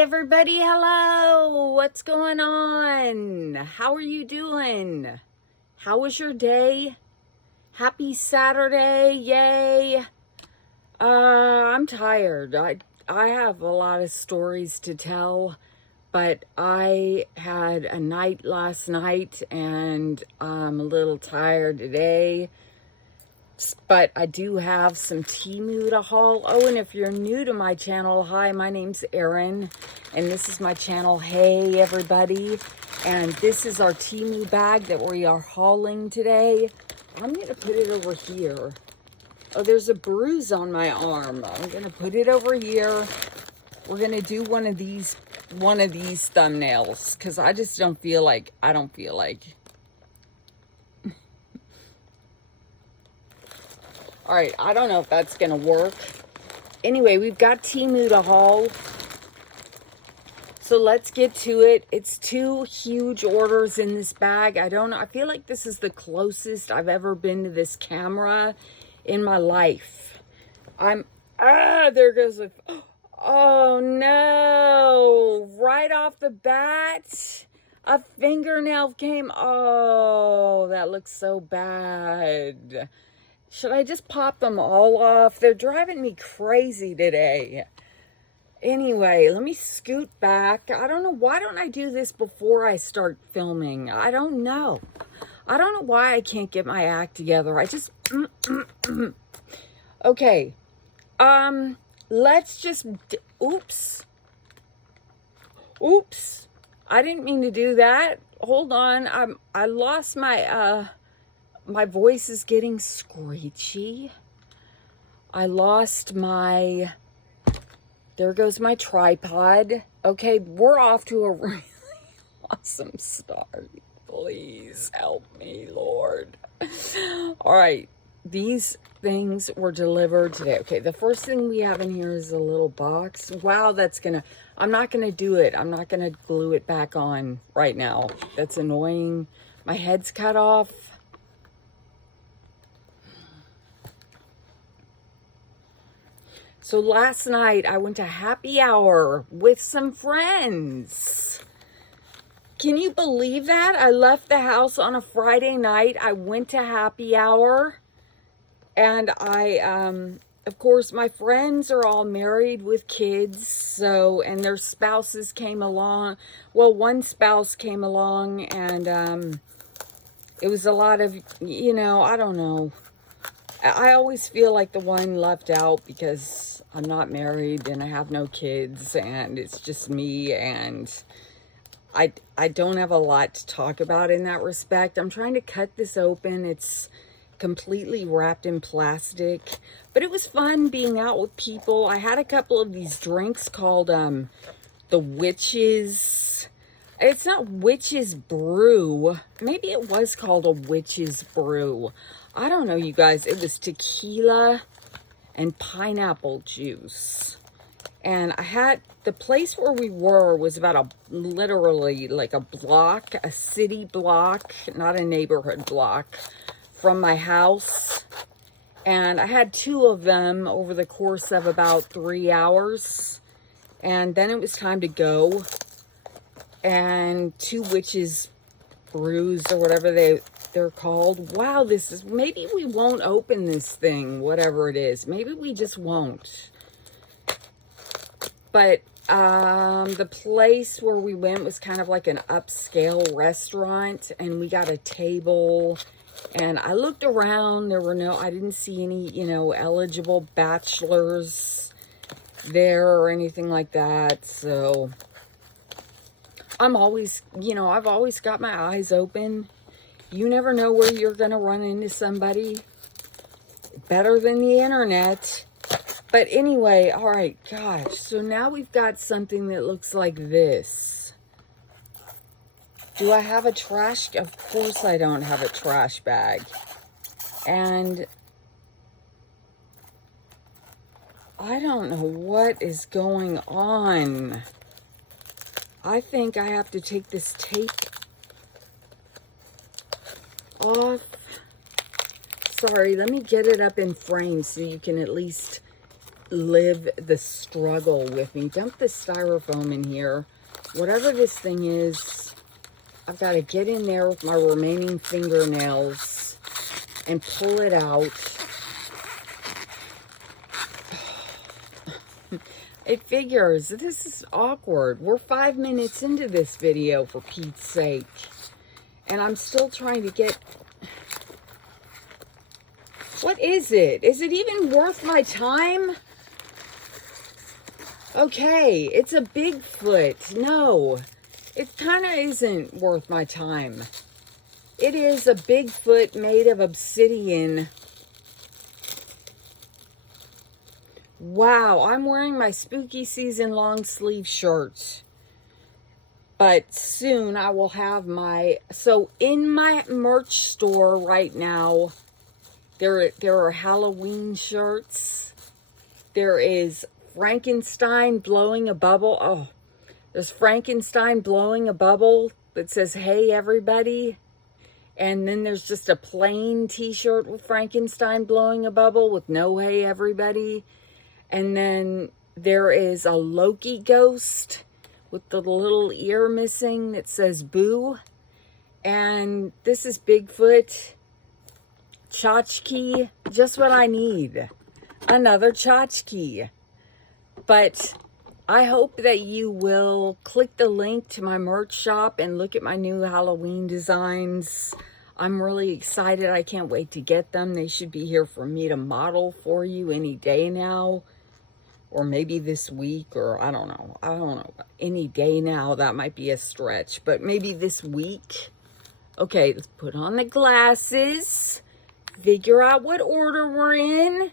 Everybody, hello. What's going on? How are you doing? How was your day? Happy Saturday. Yay. I'm tired. I have a lot of stories to tell, but I had a night last night and I'm a little tired today. But I do have some Temu to haul. Oh, and if you're new to my channel, hi, my name's Erin, and this is my channel, Hey Everybody. And this is our Temu bag that we are hauling today. I'm gonna put it over here. Oh, there's a bruise on my arm. I'm gonna put it over here. We're gonna do one of these thumbnails because I just don't feel like. All right, I don't know if that's going to work. Anyway, we've got Temu to haul. So let's get to it. It's 2 huge orders in this bag. I don't know. I feel like this is the closest I've ever been to this camera in my life. There goes a, oh no. Right off the bat, a fingernail came. Oh, that looks so bad. Should I just pop them all off? They're driving me crazy today. Anyway, let me scoot back. I don't know. Why don't I do this before I start filming? I don't know. I don't know why I can't get my act together. I just... Okay. Let's just... Oops. Oops. I didn't mean to do that. Hold on. I lost my... My voice is getting screechy. I lost my... There goes my tripod. Okay, we're off to a really awesome start. Please help me, Lord. All right, these things were delivered today. Okay, the first thing we have in here is a little box. Wow, that's gonna... I'm not gonna do it. I'm not gonna glue it back on right now. That's annoying. My head's cut off. So last night I went to happy hour with some friends. Can you believe that? I left the house on a Friday night. I went to happy hour. And of course, my friends are all married with kids. So, and their spouses came along. Well, one spouse came along and it was a lot of, I don't know. I always feel like the one left out because I'm not married and I have no kids and it's just me and I don't have a lot to talk about in that respect. I'm trying to cut this open. It's completely wrapped in plastic, but it was fun being out with people. I had a couple of these drinks called the Witch's. It's not Witch's Brew. Maybe it was called a Witch's Brew. I don't know, you guys. It was tequila and pineapple juice. And I had, the place where we were was about literally like a block, a city block, not a neighborhood block from my house. And I had 2 of them over the course of about 3 hours. And then it was time to go. And 2 Witches Brews or whatever they're called. Wow, this is, maybe we won't open this thing, whatever it is. Maybe we just won't. But the place where we went was kind of like an upscale restaurant, and we got a table. And I looked around. I didn't see any, eligible bachelors there or anything like that. So I'm always, I've always got my eyes open. You never know where you're going to run into somebody better than the internet. But anyway, all right, gosh. So now we've got something that looks like this. Do I have a trash? Of course I don't have a trash bag. And I don't know what is going on. I think I have to take this tape off. Sorry, let me get it up in frame so you can at least live the struggle with me. Dump the styrofoam in here. Whatever this thing is, I've got to get in there with my remaining fingernails and pull it out. It figures. This is awkward. We're 5 minutes into this video, for Pete's sake. And I'm still trying to get... What is it? Is it even worth my time? Okay, it's a Bigfoot. No, it kind of isn't worth my time. It is a Bigfoot made of obsidian. Wow, I'm wearing my spooky season long sleeve shirt. But soon I will have my... So in my merch store right now, there are Halloween shirts. There is Frankenstein blowing a bubble. Oh, there's Frankenstein blowing a bubble that says, "Hey, everybody." And then there's just a plain t-shirt with Frankenstein blowing a bubble with no "Hey, everybody." And then there is a Loki ghost with the little ear missing that says "Boo." And this is Bigfoot. Tchotchke. Just what I need. Another tchotchke. But I hope that you will click the link to my merch shop and look at my new Halloween designs. I'm really excited. I can't wait to get them. They should be here for me to model for you any day now. Or maybe this week, or I don't know. Any day now, that might be a stretch. But maybe this week. Okay, let's put on the glasses. Figure out what order we're in.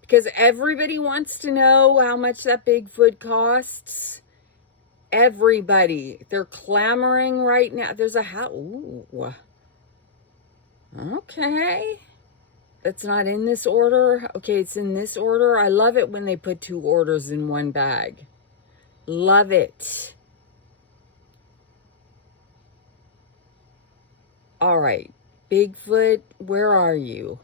Because everybody wants to know how much that Bigfoot costs. Everybody. They're clamoring right now. There's a house. Ooh. Okay. That's not in this order. Okay, it's in this order. I love it when they put 2 orders in one bag. Love it. All right. Bigfoot, where are you?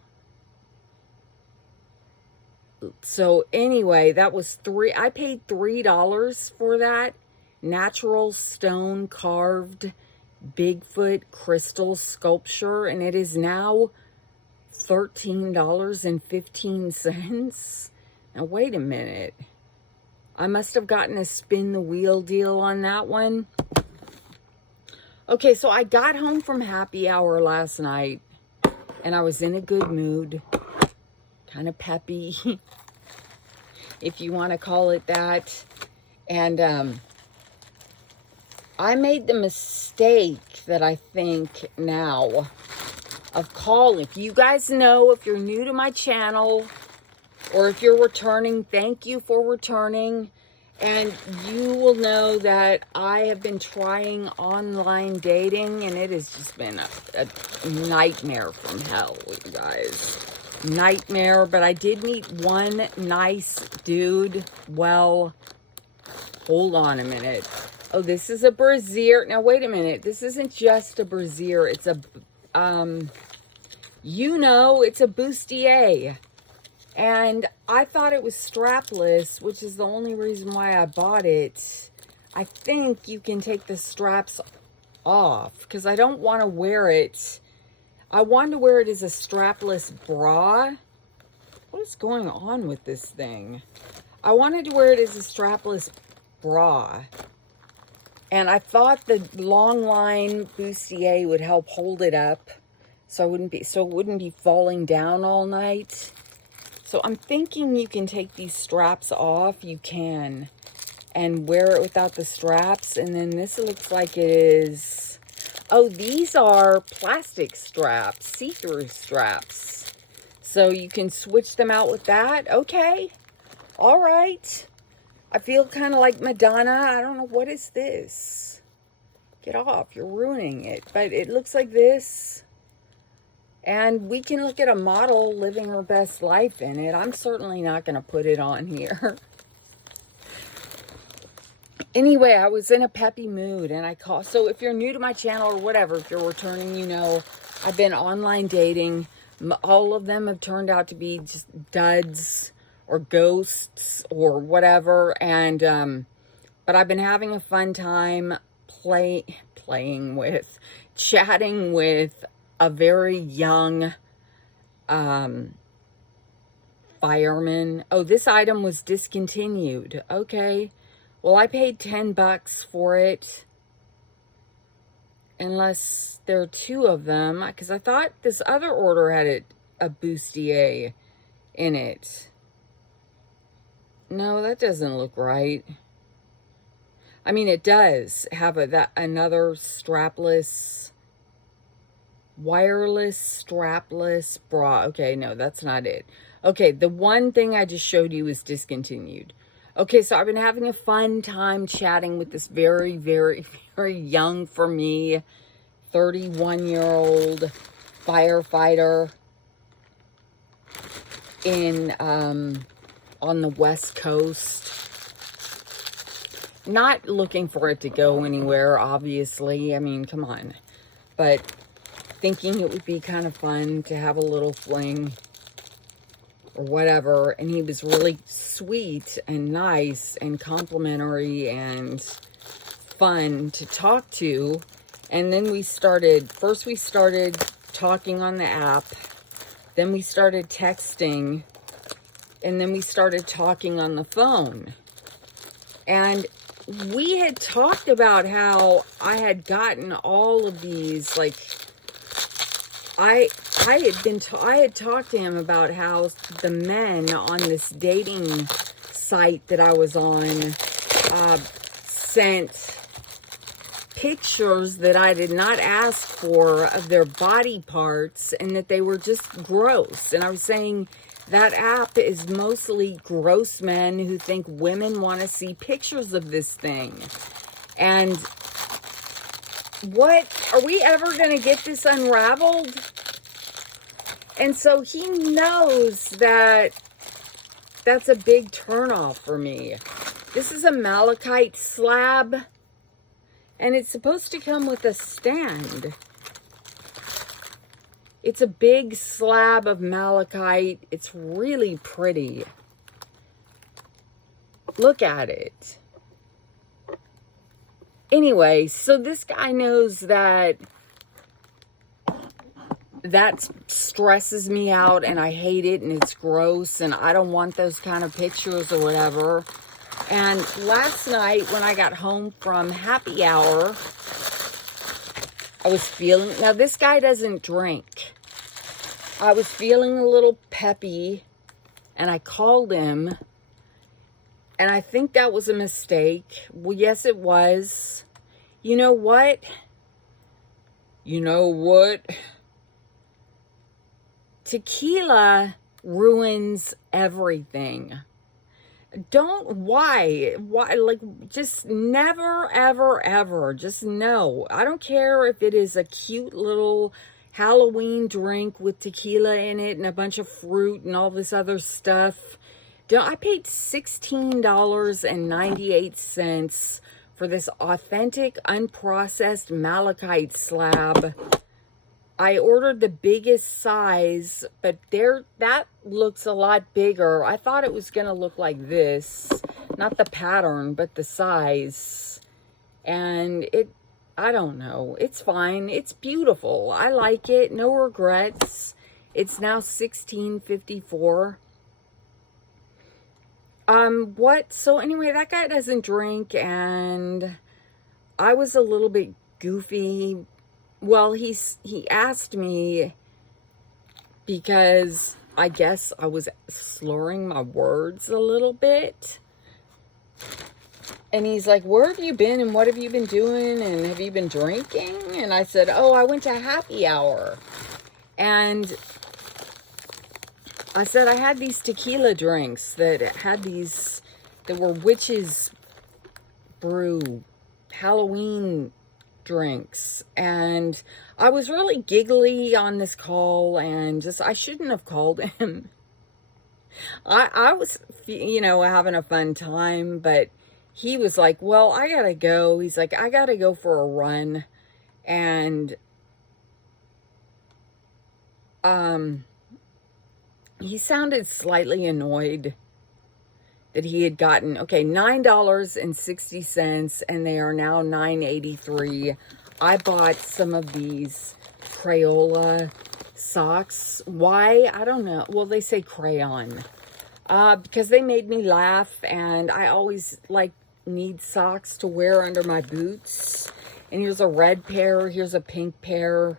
So anyway, that was I paid $3 for that natural stone carved Bigfoot crystal sculpture, and it is now $13.15. Now wait a minute. I must have gotten a spin the wheel deal on that one. Okay, so I got home from happy hour last night and I was in a good mood. Kind of peppy, if you want to call it that. And I made the mistake that I think now of calling. If you guys know, if you're new to my channel or if you're returning, thank you for returning. And you will know that I have been trying online dating and it has just been a nightmare from hell, you guys. Nightmare, but I did meet one nice dude. Well, hold on a minute. Oh, this is a brassiere. Now, wait a minute. This isn't just a brassiere. It's a, it's a bustier. And I thought it was strapless, which is the only reason why I bought it. I think you can take the straps off because I don't want to wear it. I wanted to wear it as a strapless bra. What is going on with this thing? I wanted to wear it as a strapless bra. And I thought the long line bustier would help hold it up so it wouldn't be falling down all night. So I'm thinking you can take these straps off. You can. And wear it without the straps. And then this looks like it is... Oh, these are plastic straps. See-through straps. So you can switch them out with that. Okay. All right. I feel kind of like Madonna. I don't know. What is this? Get off. You're ruining it. But it looks like this. And we can look at a model living her best life in it. I'm certainly not going to put it on here. Anyway, I was in a peppy mood and I called. So if you're new to my channel or whatever, if you're returning, you know, I've been online dating. All of them have turned out to be just duds. or ghosts or whatever. And but I've been having a fun time chatting with a very young fireman. Oh, this item was discontinued. Okay. Well, I paid $10 for it. Unless there are two of them, because I thought this other order had a bustier in it. No, that doesn't look right. I mean, it does have another wireless strapless bra. Okay, no, that's not it. Okay, the one thing I just showed you is discontinued. Okay, so I've been having a fun time chatting with this very, very, very young for me, 31-year-old firefighter in on the West Coast. Not looking for it to go anywhere, obviously. I mean, come on. But thinking it would be kind of fun to have a little fling or whatever. And he was really sweet and nice and complimentary and fun to talk to. And then we started talking on the app. Then we started texting. And then we started talking on the phone. And we had talked about how I had gotten all of these, like, I had talked to him about how the men on this dating site that I was on sent pictures that I did not ask for of their body parts and that they were just gross. And I was saying that app is mostly gross men who think women want to see pictures of this thing. And what, are we ever going to get this unraveled? And so he knows that that's a big turnoff for me. This is a malachite slab, and it's supposed to come with a stand. It's a big slab of malachite. It's really pretty. Look at it. Anyway, so this guy knows that stresses me out and I hate it and it's gross and I don't want those kind of pictures or whatever. And last night when I got home from happy hour, I was feeling, now this guy doesn't drink. I was feeling a little peppy and I called him. And I think that was a mistake. Well, yes, it was. You know what? Tequila ruins everything. Why, like, just never, ever, ever, just no. I don't care if it is a cute little Halloween drink with tequila in it and a bunch of fruit and all this other stuff. I paid $16.98 for this authentic, unprocessed malachite slab. I ordered the biggest size, but that looks a lot bigger. I thought it was going to look like this. Not the pattern, but the size. And I don't know. It's fine. It's beautiful. I like it. No regrets. It's now $16.54. So anyway, that guy doesn't drink, and I was a little bit goofy. Well, he asked me because I guess I was slurring my words a little bit. And he's like, where have you been and what have you been doing and have you been drinking? And I said, oh, I went to happy hour. And I said I had these tequila drinks that were witch's brew, Halloween drinks. And I was really giggly on this call and I shouldn't have called him. I was, having a fun time, but he was like, well, I gotta go. He's like, I gotta go for a run. And, he sounded slightly annoyed. that he had gotten. Okay, $9.60, and they are now $9.83. I bought some of these Crayola socks. Why? I don't know. Well, they say crayon. Because they made me laugh, and I always need socks to wear under my boots. And here's a red pair. Here's a pink pair.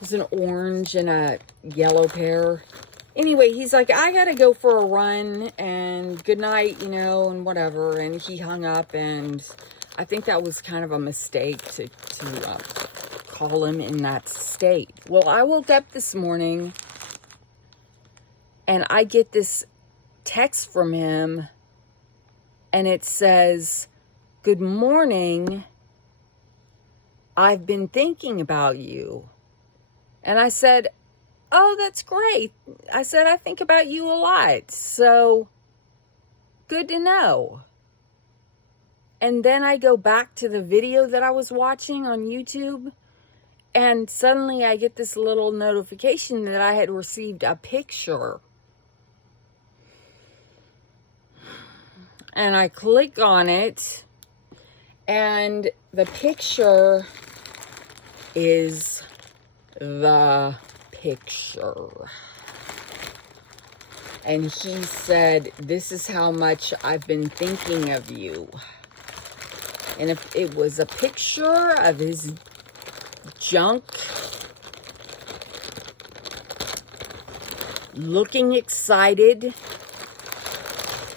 There's an orange and a yellow pair. Anyway, he's like, I gotta go for a run, and good night, and whatever. And he hung up, and I think that was kind of a mistake to call him in that state. Well, I woke up this morning, and I get this text from him, and it says, "Good morning. I've been thinking about you." And I said, "Oh, that's great." I said, "I think about you a lot. So good to know." And then I go back to the video that I was watching on YouTube, and suddenly I get this little notification that I had received a picture. And I click on it, and the picture is the picture. And he said, "This is how much I've been thinking of you." And if it was a picture of his junk, looking excited.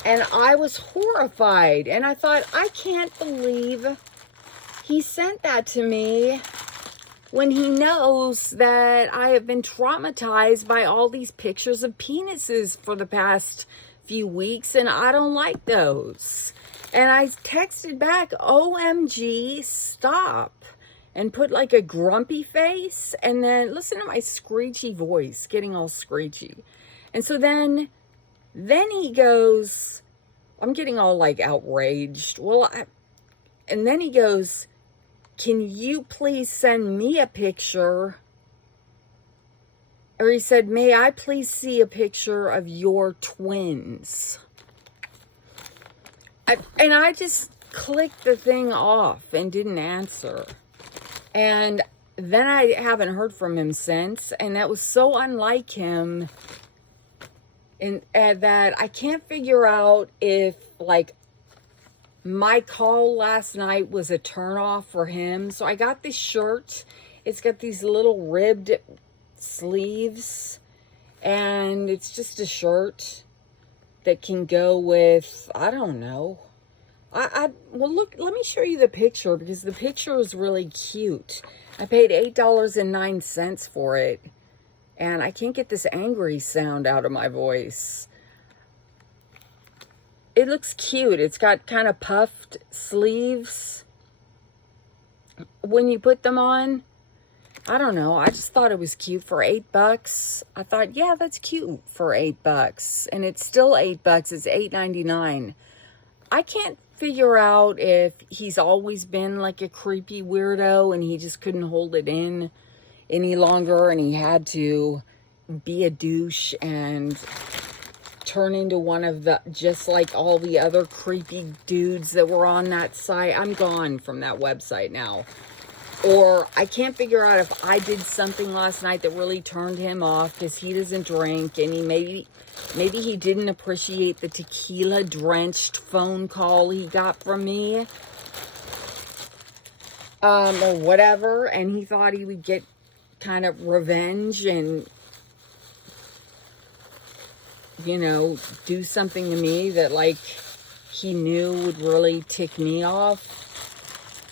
And I was horrified. And I thought, I can't believe he sent that to me when he knows that I have been traumatized by all these pictures of penises for the past few weeks, and I don't like those. And I texted back, "OMG, stop," and put like a grumpy face, and then listen to my screechy voice, getting all screechy. And so then he goes, I'm getting all outraged. And then he goes, "Can you please send me a picture?" Or he said, "May I please see a picture of your twins?" And I just clicked the thing off and didn't answer. And then I haven't heard from him since. And that was so unlike him. And that I can't figure out if, my call last night was a turnoff for him. So I got this shirt. It's got these little ribbed sleeves. And it's just a shirt that can go with, I don't know. Well, look, let me show you the picture, because the picture is really cute. I paid $8.09 for it. And I can't get this angry sound out of my voice. It looks cute. It's got kind of puffed sleeves when you put them on. I don't know. I just thought it was cute for $8. I thought, yeah, that's cute for $8. And it's still $8. It's $8.99. I can't figure out if he's always been like a creepy weirdo and he just couldn't hold it in any longer, and he had to be a douche and turn into one of the, just like all the other creepy dudes that were on that site. I'm gone from that website now. Or I can't figure out if I did something last night that really turned him off, because he doesn't drink, and he maybe he didn't appreciate the tequila drenched phone call he got from me, or whatever, and he thought he would get kind of revenge and, do something to me that he knew would really tick me off.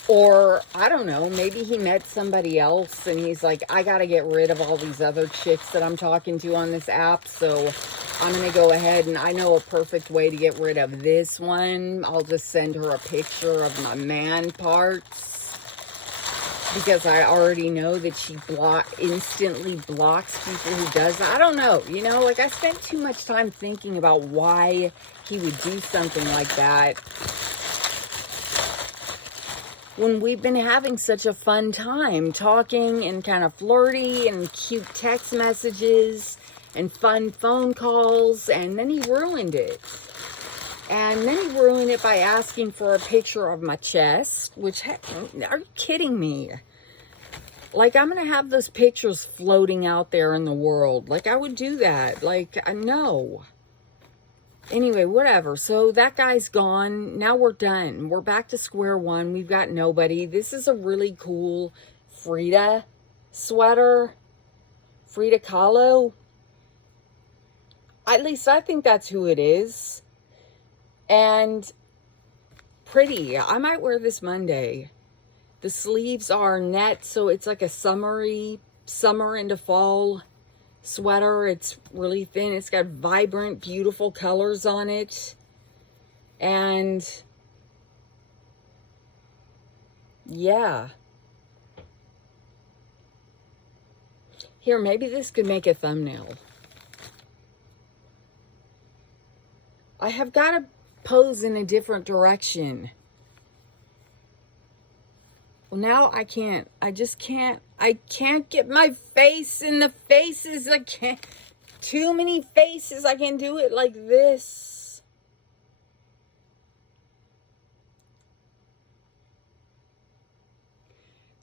Or, I don't know, maybe he met somebody else and he's like, I gotta get rid of all these other chicks that I'm talking to on this app, so I'm gonna go ahead and I know a perfect way to get rid of this one. I'll just send her a picture of my man parts, because I already know that she instantly blocks people who does that. I don't know, I spent too much time thinking about why he would do something like that, when we've been having such a fun time talking and kind of flirty and cute text messages. and fun phone calls, and then he ruined it. And then he ruined it by asking for a picture of my chest, which, are you kidding me? Like, I'm going to have those pictures floating out there in the world. Like, I would do that. Like, no. Anyway, whatever. So that guy's gone. Now we're done. We're back to square one. We've got nobody. This is a really cool Frida sweater. Frida Kahlo. At least I think that's who it is. And pretty. I might wear this Monday. The sleeves are net, so it's like a summer into fall sweater. It's really thin. It's got vibrant, beautiful colors on it. And yeah. Here, maybe this could make a thumbnail. I have got to pose in a different direction. Well, now I can't. I just can't. I can't get my face in the faces. I can't. Too many faces. I can do it like this.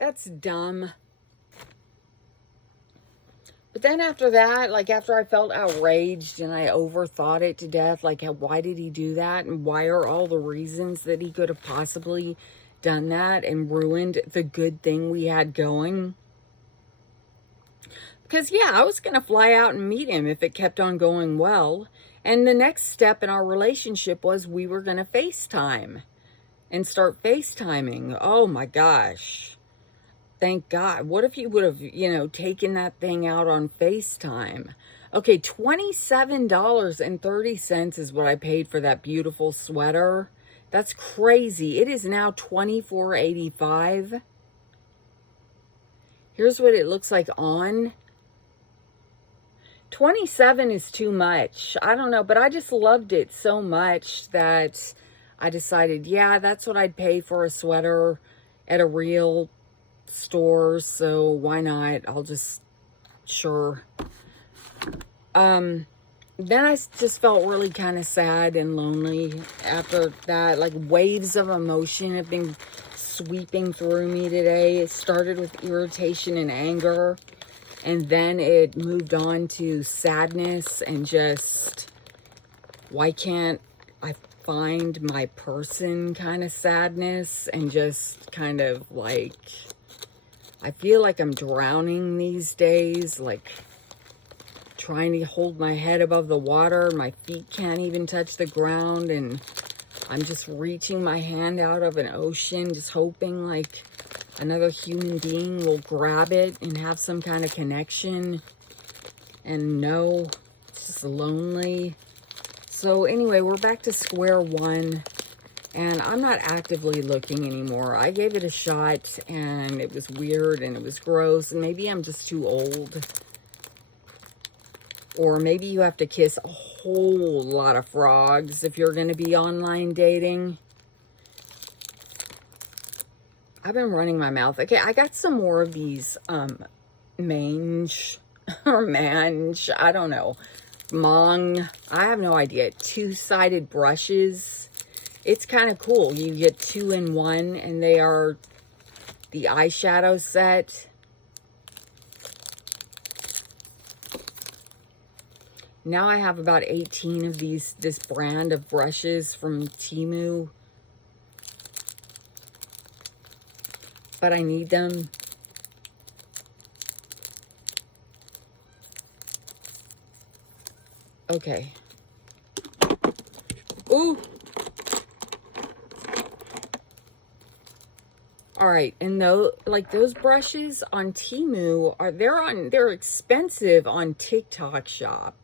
That's dumb. But then after that, like after I felt outraged and I overthought it to death, like why did he do that? And why are all the reasons that he could have possibly done that and ruined the good thing we had going? Because yeah, I was going to fly out and meet him if it kept on going well. And the next step in our relationship was we were going to FaceTime and start FaceTiming. Oh my gosh. Thank God. What if you would have, taken that thing out on FaceTime? Okay, $27.30 is what I paid for that beautiful sweater. That's crazy. It is now $24.85. Here's what it looks like on. 27 is too much. I don't know, but I just loved it so much that I decided, yeah, that's what I'd pay for a sweater at a real store, so why not? I'll just, sure. Then I just felt really kind of sad and lonely after that. Like waves of emotion have been sweeping through me today. It started with irritation and anger, and then it moved on to sadness and just, why can't I find my person kind of sadness, and just kind of like, I feel like I'm drowning these days, like trying to hold my head above the water. My feet can't even touch the ground, and I'm just reaching my hand out of an ocean, just hoping like another human being will grab it and have some kind of connection. And no, it's just lonely. So anyway, we're back to square one. And I'm not actively looking anymore. I gave it a shot, and it was weird, and it was gross, and maybe I'm just too old. Or maybe you have to kiss a whole lot of frogs if you're going to be online dating. I've been running my mouth. Okay, I got some more of these mange, or mange, I don't know. Mong, I have no idea. Two-sided brushes. It's kind of cool. You get 2 in 1, and they are the eyeshadow set. Now I have about 18 of this brand of brushes from Temu. But I need them. Okay. Ooh. All right, and those brushes on Temu they're expensive on TikTok Shop.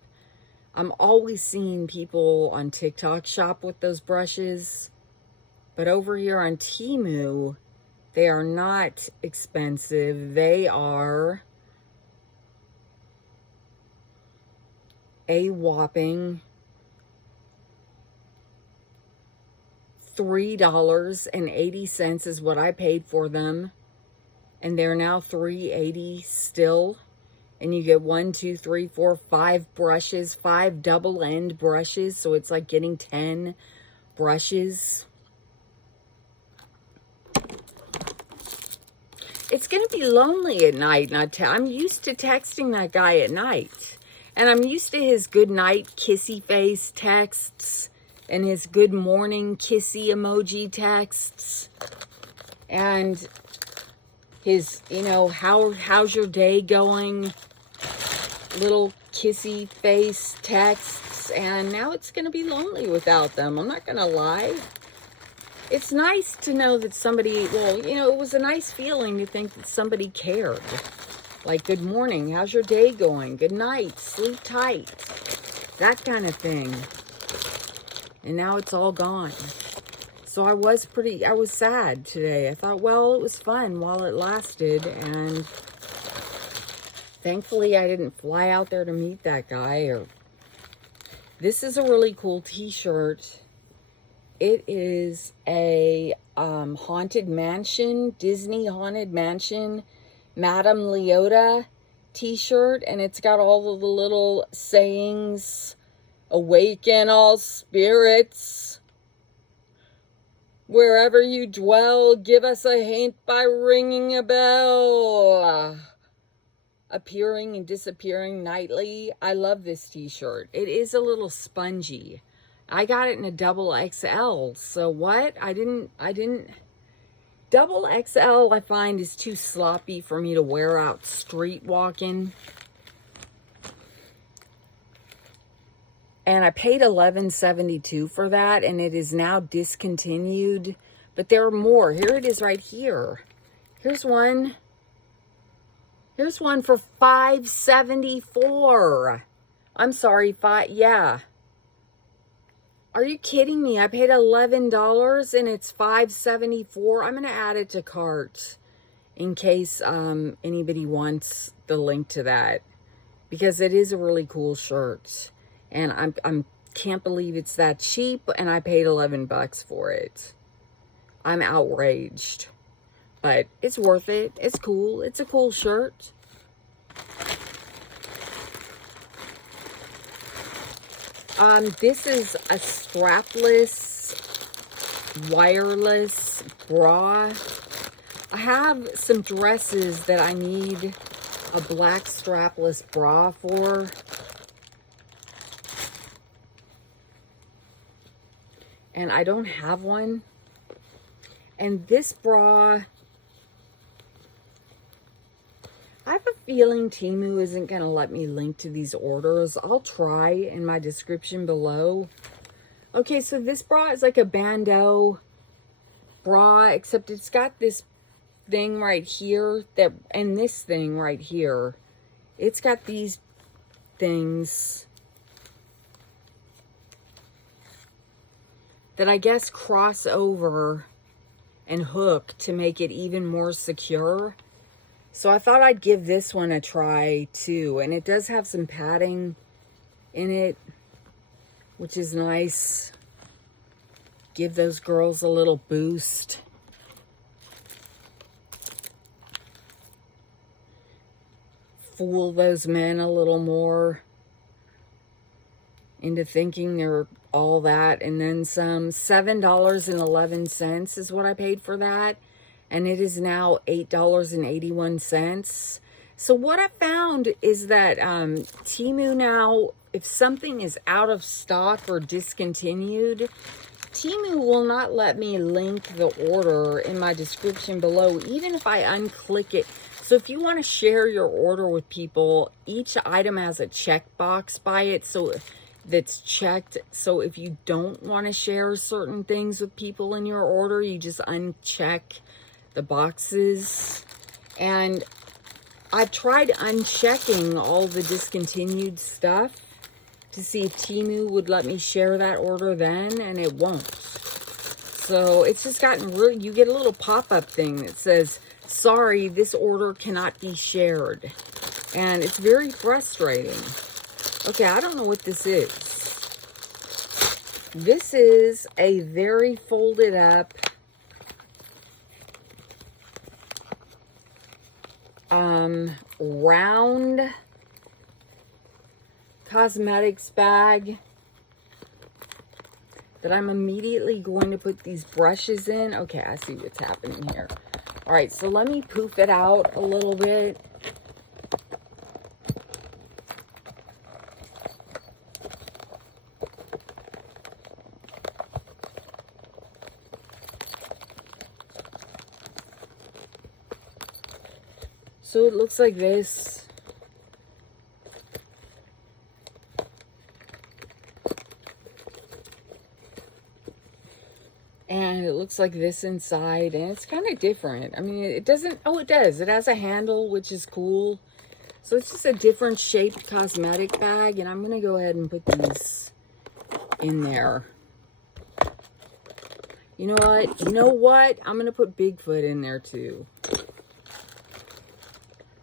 I'm always seeing people on TikTok Shop with those brushes, but over here on Temu, they are not expensive. They are a whopping $3.80 is what I paid for them, and they're now $3.80 still. And you get 1, 2, 3, 4, 5 brushes, 5 double end brushes. So it's like getting 10 brushes. It's going to be lonely at night. And I'm used to texting that guy at night. And I'm used to his good night kissy face texts. And his good morning kissy emoji texts. And his, you know, how's your day going? Little kissy face texts. And now it's going to be lonely without them. I'm not going to lie. It's nice to know that somebody, well, you know, it was a nice feeling to think that somebody cared. Like, good morning, how's your day going? Good night, sleep tight. That kind of thing. And now it's all gone. So I was sad today. I thought, well, it was fun while it lasted. And thankfully I didn't fly out there to meet that guy. This is a really cool t-shirt. It is a Haunted Mansion, Disney Haunted Mansion, Madame Leota t-shirt. And it's got all of the little sayings. Awaken all spirits. Wherever you dwell, give us a hint by ringing a bell. Appearing and disappearing nightly. I love this t-shirt. It is a little spongy. I got it in a double XL. So what? I didn't. Double XL I find is too sloppy for me to wear out street walking. And I paid $11.72 for that, and it is now discontinued. But there are more. Here it is right here. Here's one. Here's one for $5.74. I'm sorry, yeah. Are you kidding me? I paid $11 and it's $5.74. I'm going to add it to cart in case anybody wants the link to that, because it is a really cool shirt. And I can't believe it's that cheap, and I paid $11 for it. I'm outraged. But it's worth it. It's cool. It's a cool shirt. This is a strapless, wireless bra. I have some dresses that I need a black strapless bra for. And I don't have one. And this bra, I have a feeling Temu isn't going to let me link to these orders. I'll try in my description below. Okay, so this bra is like a bandeau bra, except it's got this thing right here, and this thing right here. It's got these things that I guess cross over and hook to make it even more secure. So I thought I'd give this one a try too. And it does have some padding in it, which is nice. Give those girls a little boost. Fool those men a little more into thinking they're all that and then some. $7.11 is what I paid for that, and it is now $8.81. So what I found is that Temu now, if something is out of stock or discontinued, Temu will not let me link the order in my description below, even if I unclick it. So if you want to share your order with people, each item has a checkbox by it, so that's checked. So if you don't want to share certain things with people in your order, you just uncheck the boxes. And I've tried unchecking all the discontinued stuff to see if Temu would let me share that order then, and it won't. So it's just gotten really, you get a little pop-up thing that says, sorry, this order cannot be shared. And it's very frustrating. Okay, I don't know what this is. This is a very folded up round cosmetics bag that I'm immediately going to put these brushes in. Okay, I see what's happening here. All right, so let me poof it out a little bit. So it looks like this. And it looks like this inside, and it's kind of different. I mean, it doesn't, oh, it does. It has a handle, which is cool. So it's just a different shaped cosmetic bag, and I'm going to go ahead and put these in there. You know what? You know what? I'm going to put Bigfoot in there too.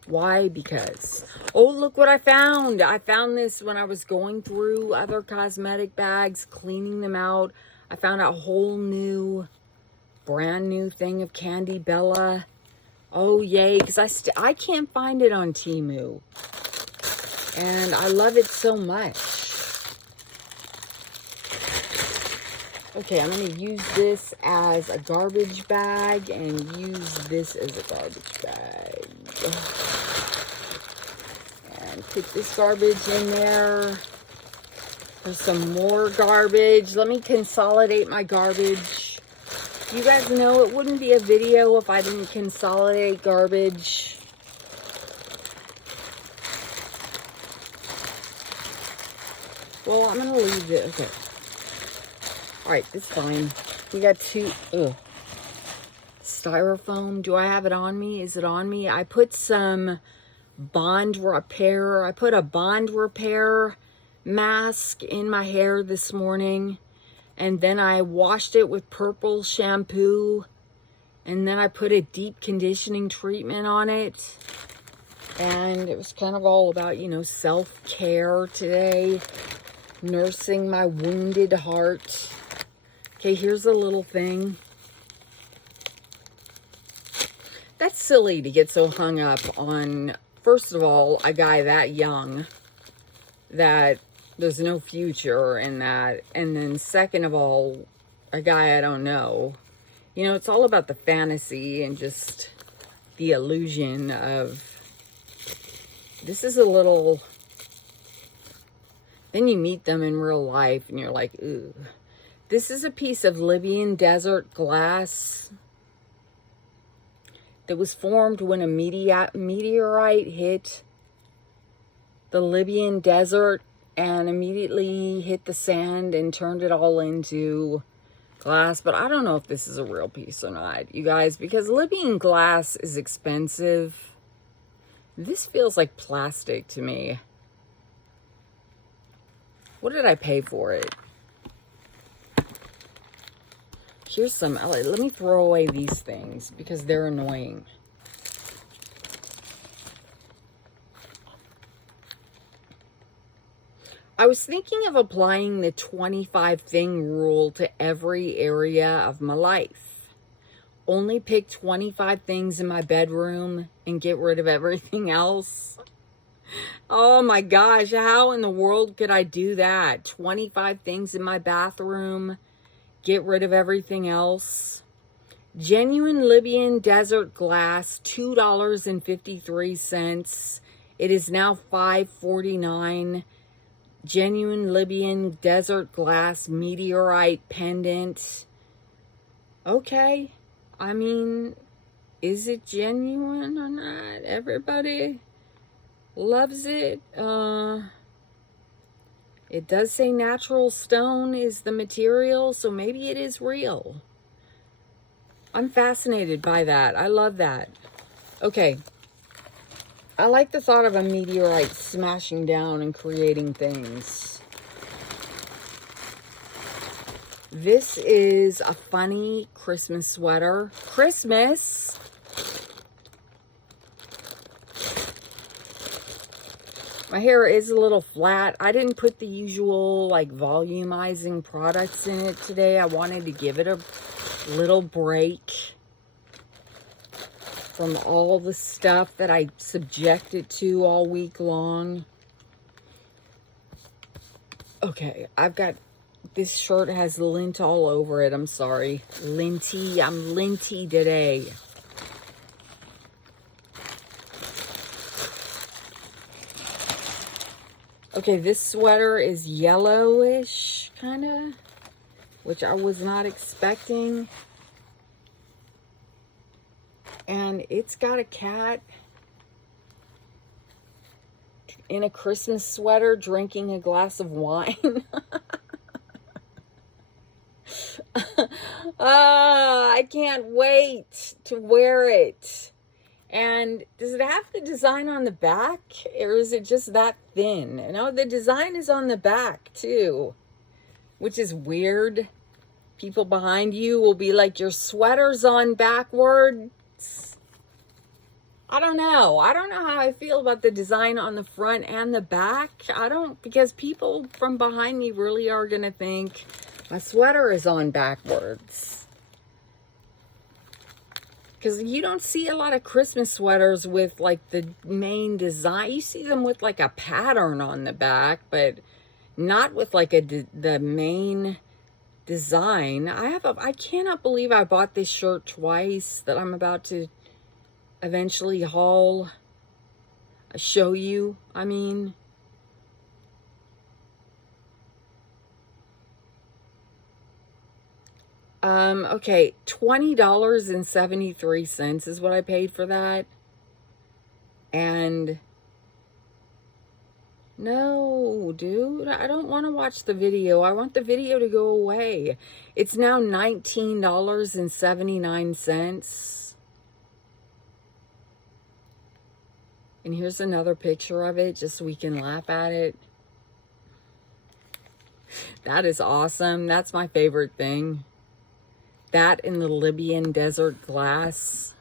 Why? Because, oh, look what I found. I found this when I was going through other cosmetic bags, cleaning them out. I found a whole new, brand new thing of Candy Bella. Oh, yay, because I can't find it on Temu. And I love it so much. Okay, I'm going to use this as a garbage bag and use this as a garbage bag. And put this garbage in there. There's some more garbage. Let me consolidate my garbage. You guys know it wouldn't be a video if I didn't consolidate garbage. Well, I'm going to leave it. Okay. All right, it's fine. We got two. Ugh. Styrofoam. Do I have it on me? Is it on me? I put some Bond Repair. I put a Bond Repair mask in my hair this morning. And then I washed it with purple shampoo. And then I put a deep conditioning treatment on it. And it was kind of all about, you know, self-care today. Nursing my wounded heart. Okay, here's a little thing. That's silly to get so hung up on, first of all, a guy that young that there's no future in that. And then second of all, a guy I don't know. You know, it's all about the fantasy and just the illusion of, this is a little, then you meet them in real life and you're like, ooh. This is a piece of Libyan desert glass that was formed when a meteorite hit the Libyan desert and immediately hit the sand and turned it all into glass. But I don't know if this is a real piece or not, you guys, because Libyan glass is expensive. This feels like plastic to me. What did I pay for it? Here's some, let me throw away these things because they're annoying. I was thinking of applying the 25 thing rule to every area of my life. Only pick 25 things in my bedroom and get rid of everything else. Oh my gosh, how in the world could I do that? 25 things in my bathroom. Get rid of everything else. Genuine Libyan desert glass, $2.53. It is now $5.49. Genuine Libyan desert glass meteorite pendant. Okay. I mean, is it genuine or not? Everybody loves it. It does say natural stone is the material, so maybe it is real. I'm fascinated by that. I love that. Okay. I like the thought of a meteorite smashing down and creating things. This is a funny Christmas sweater. Christmas! My hair is a little flat. I didn't put the usual like volumizing products in it today. I wanted to give it a little break from all the stuff that I subjected to all week long. Okay, I've got, this shirt has lint all over it. I'm sorry. Linty. I'm linty today. Okay, this sweater is yellowish, kind of, which I was not expecting. And it's got a cat in a Christmas sweater drinking a glass of wine. I can't wait to wear it. And does it have the design on the back, or is it just that thin? No, the design is on the back too, which is weird. People behind you will be like, your sweater's on backwards. I don't know. I don't know how I feel about the design on the front and the back. Because people from behind me really are going to think my sweater is on backwards. Because you don't see a lot of Christmas sweaters with like the main design. You see them with like a pattern on the back, but not with like the main design. I cannot believe I bought this shirt twice that I'm about to eventually show you. I mean, okay, $20.73 is what I paid for that. And no, dude, I don't want to watch the video. I want the video to go away. It's now $19.79. And here's another picture of it, just so we can laugh at it. That is awesome. That's my favorite thing. That in the Libyan desert glass.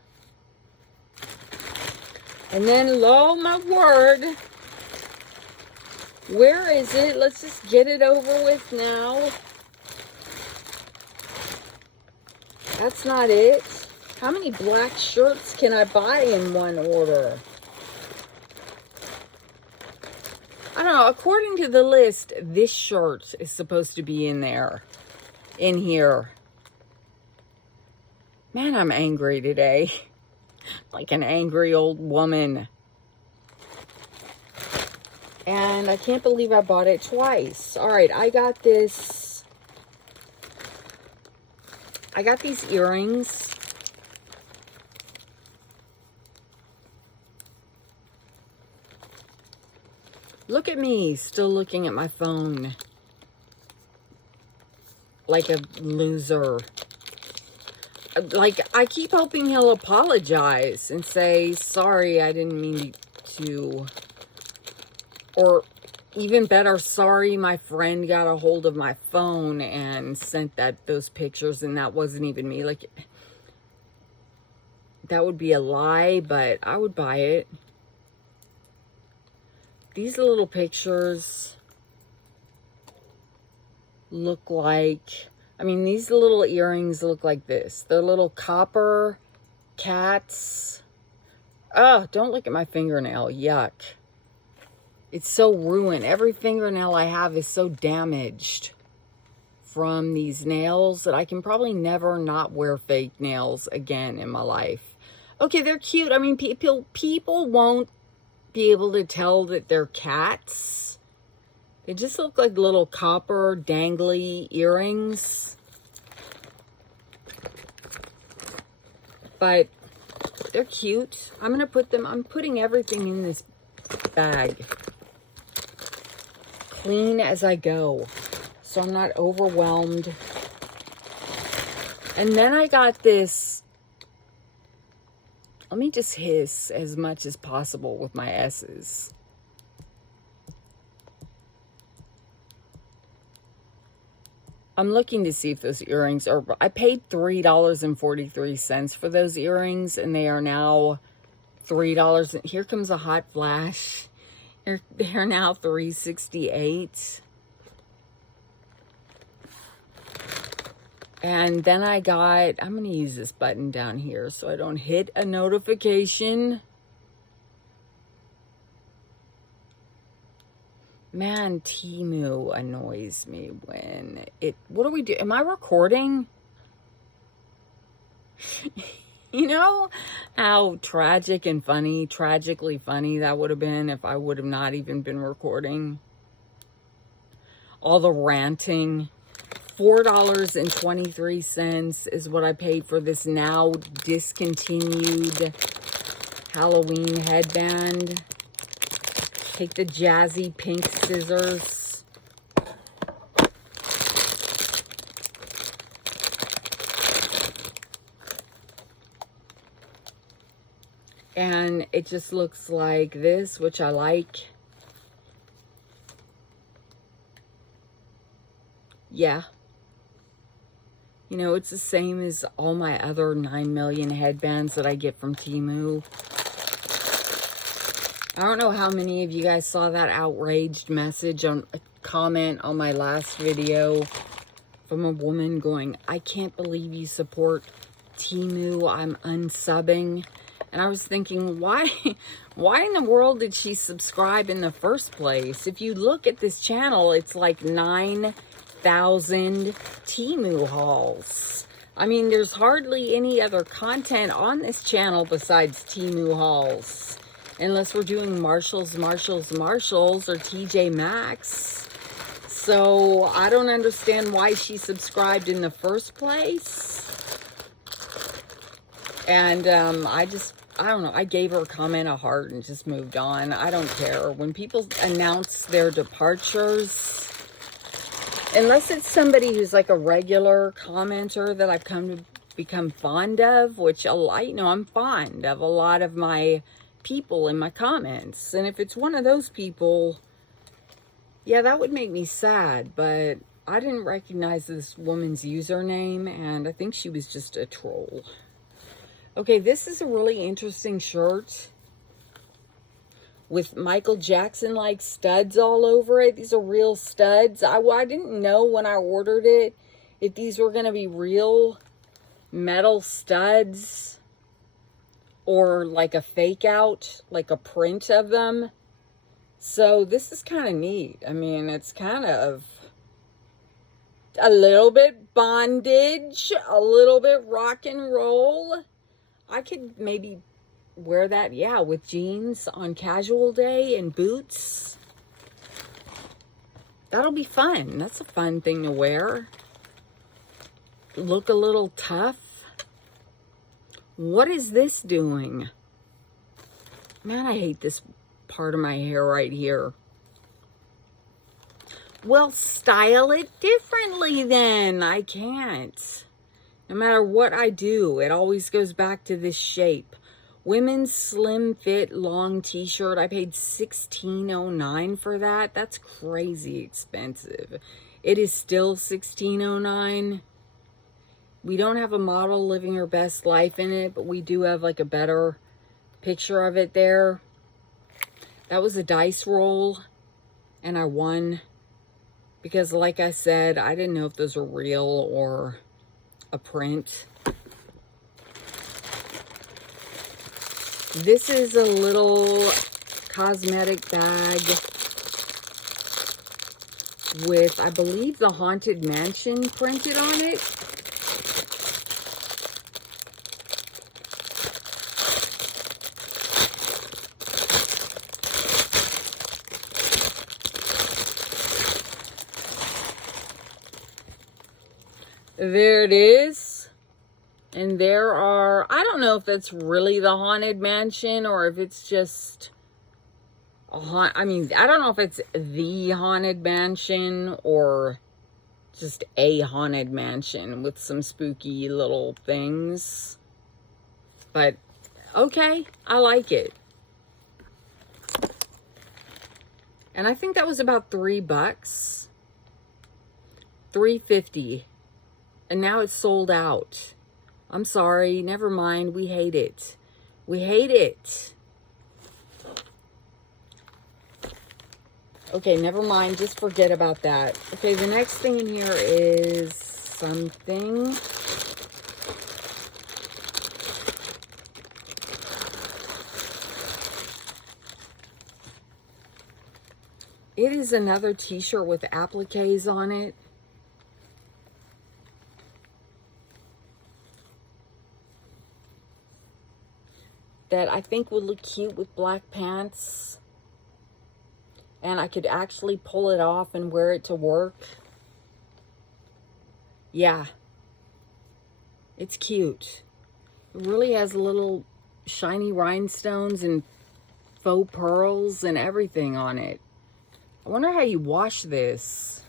And then, lo my word, where is it? Let's just get it over with now. That's not it. How many black shirts can I buy in one order? I don't know. According to the list, this shirt is supposed to be in here. Man, I'm angry today. Like an angry old woman. And I can't believe I bought it twice. All right, I got these earrings. Look at me, still looking at my phone. Like a loser. Like, I keep hoping he'll apologize and say, sorry, I didn't mean to. Or even better, sorry, my friend got a hold of my phone and sent those pictures and that wasn't even me. Like, that would be a lie, but I would buy it. These little pictures look like, these little earrings look like this. They're little copper cats. Oh, don't look at my fingernail. Yuck. It's so ruined. Every fingernail I have is so damaged from these nails that I can probably never not wear fake nails again in my life. Okay, they're cute. People won't be able to tell that they're cats. They just look like little copper dangly earrings. But they're cute. I'm putting everything in this bag. Clean as I go, so I'm not overwhelmed. And then I got this. Let me just hiss as much as possible with my S's. I'm looking to see if those earrings are... I paid $3.43 for those earrings, and they are now $3. Here comes a hot flash. They're now $3.68. And then I got, I'm going to use this button down here so I don't hit a notification. Man, Temu annoys me when it... What do we do? Am I recording? You know how tragic and funny, tragically funny that would have been if I would have not even been recording? All the ranting. $4.23 is what I paid for this now discontinued Halloween headband. Take the jazzy pink scissors. And it just looks like this, which I like. Yeah. You know, it's the same as all my other 9 million headbands that I get from Temu. I don't know how many of you guys saw that outraged message on a comment on my last video from a woman going, I can't believe you support Temu. I'm unsubbing. And I was thinking, why in the world did she subscribe in the first place? If you look at this channel, it's like 9,000 Temu hauls. I mean, there's hardly any other content on this channel besides Temu hauls. Unless we're doing Marshalls, or TJ Maxx. So, I don't understand why she subscribed in the first place. And, I don't know, I gave her a comment, a heart, and just moved on. I don't care. When people announce their departures, unless it's somebody who's like a regular commenter that I've come to become fond of, which I'm fond of a lot of my people in my comments. And if it's one of those people, yeah, that would make me sad. But I didn't recognize this woman's username, and I think she was just a troll. Okay, this is a really interesting shirt with Michael Jackson-like studs all over it. These are real studs. I didn't know when I ordered it if these were going to be real metal studs or like a fake out, like a print of them. So this is kind of neat. I mean, it's kind of a little bit bondage, a little bit rock and roll. I could maybe wear that, yeah, with jeans on casual day and boots. That'll be fun. That's a fun thing to wear. Look a little tough. What is this doing? Man, I hate this part of my hair right here. Well, style it differently then. I can't. No matter what I do, it always goes back to this shape. Women's slim fit long t-shirt. I paid $16.09 for that. That's crazy expensive. It is still $16.09. We don't have a model living her best life in it, but we do have like a better picture of it there. That was a dice roll, and I won. Because like I said, I didn't know if those were real or a print. This is a little cosmetic bag with, I believe, the Haunted Mansion printed on it. There it is. And there are, I don't know if that's really the Haunted Mansion or if it's just I don't know if it's the Haunted Mansion or just a Haunted Mansion with some spooky little things. But, okay, I like it. And I think that was about $3. $3.50. And now it's sold out. I'm sorry, never mind, we hate it. We hate it. Okay, never mind, just forget about that. Okay, the next thing in here is something. It is another t-shirt with appliques on it. That I think would look cute with black pants. And I could actually pull it off and wear it to work. Yeah. It's cute. It really has little shiny rhinestones and faux pearls and everything on it. I wonder how you wash this.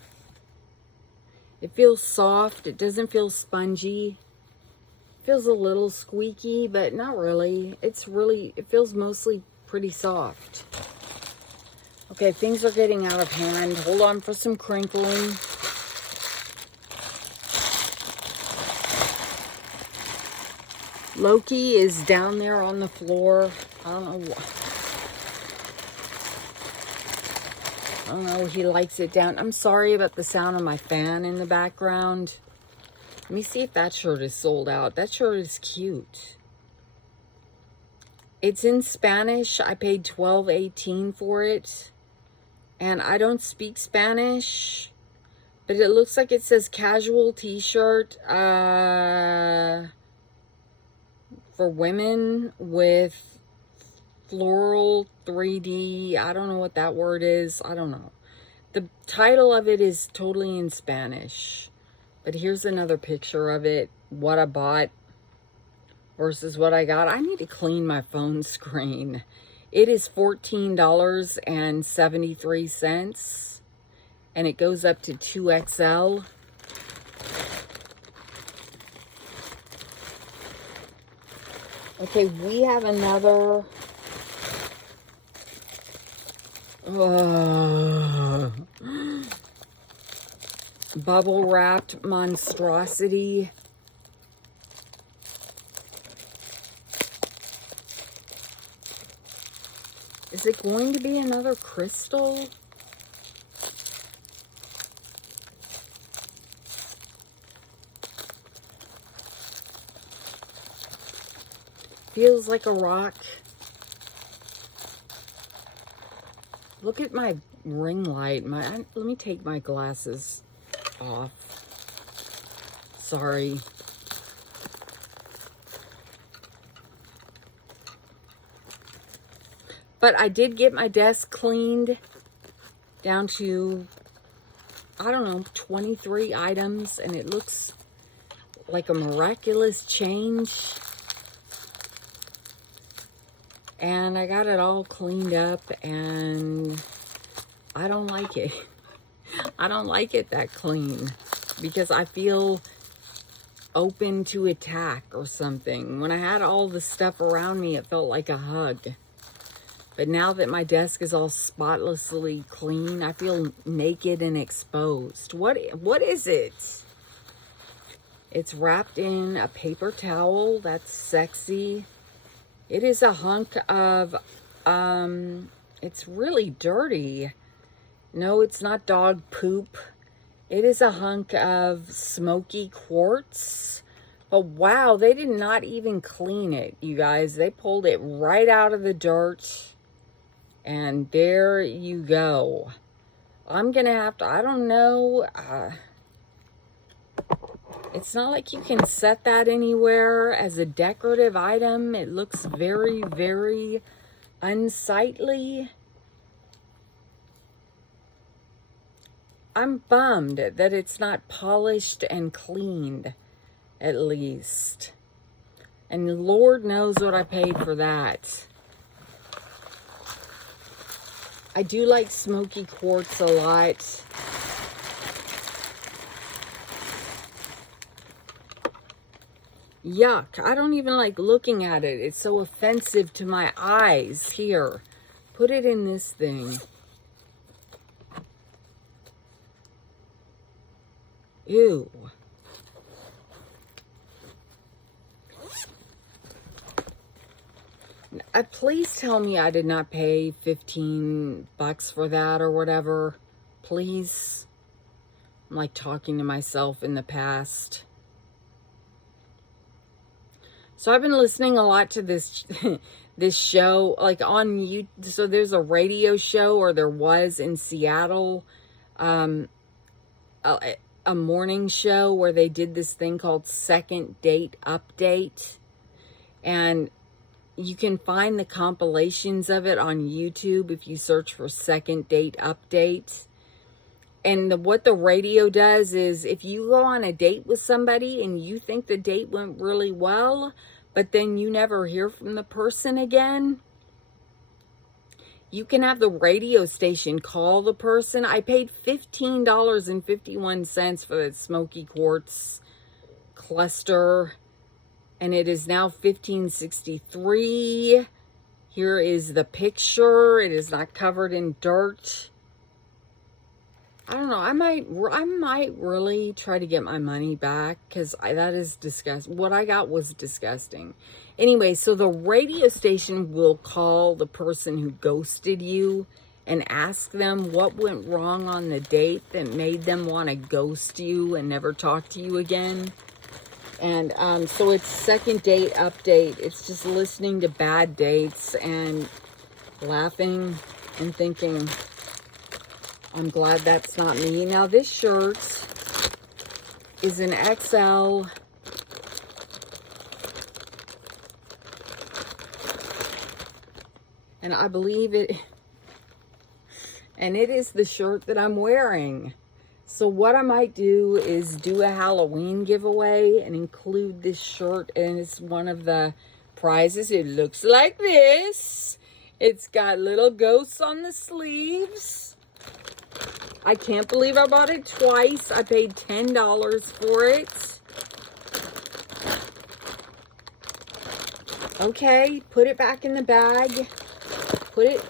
It feels soft. It doesn't feel spongy. It feels a little squeaky, but not really. It feels mostly pretty soft. Okay, things are getting out of hand. Hold on for some crinkling. Loki is down there on the floor. I don't know, he likes it down. I'm sorry about the sound of my fan in the background. Let me see if that shirt is sold out. That shirt is cute. It's in Spanish. I paid $12.18 for it. And I don't speak Spanish. But it looks like it says casual t-shirt. For women with floral 3D. I don't know what that word is. I don't know. The title of it is totally in Spanish. But here's another picture of it. What I bought versus what I got. I need to clean my phone screen. It is $14.73. And it goes up to 2XL. Okay, we have another bubble wrapped monstrosity. Is it going to be another crystal? Feels like a rock. Look at my ring light. Let me take my glasses off. Sorry. But I did get my desk cleaned down to, I don't know, 23 items. And it looks like a miraculous change. And I got it all cleaned up, and I don't like it. I don't like it that clean because I feel open to attack or something. When I had all the stuff around me, it felt like a hug. But now that my desk is all spotlessly clean, I feel naked and exposed. What is it? It's wrapped in a paper towel. That's sexy. It is a hunk of, it's really dirty. No, it's not dog poop. It is a hunk of smoky quartz. But wow, they did not even clean it, you guys. They pulled it right out of the dirt. And there you go. I'm going to have to, I don't know. It's not like you can set that anywhere as a decorative item. It looks very, very unsightly. I'm bummed that it's not polished and cleaned, at least. And Lord knows what I paid for that. I do like smoky quartz a lot. Yuck. I don't even like looking at it. It's so offensive to my eyes. Here, put it in this thing. Ew. Please tell me I did not pay $15 for that or whatever. Please. I'm like talking to myself in the past. So I've been listening a lot to this this show, like on YouTube. So there's a radio show, or there was in Seattle, a morning show where they did this thing called Second Date Update. And you can find the compilations of it on YouTube if you search for Second Date Update. And what the radio does is, if you go on a date with somebody and you think the date went really well, but then you never hear from the person again, you can have the radio station call the person. I paid $15.51 for that smoky quartz cluster, and it is now $15.63. Here is the picture. It is not covered in dirt. I don't know. I might really try to get my money back, because that is disgusting. What I got was disgusting. Anyway, so the radio station will call the person who ghosted you and ask them what went wrong on the date that made them want to ghost you and never talk to you again. And so it's Second Date Update. It's just listening to bad dates and laughing and thinking, I'm glad that's not me. Now, this shirt is an XL. And I believe it. And it is the shirt that I'm wearing. So what I might do is do a Halloween giveaway and include this shirt. And it's one of the prizes. It looks like this. It's got little ghosts on the sleeves. I can't believe I bought it twice. I paid $10 for it. Okay, put it back in the bag. Put it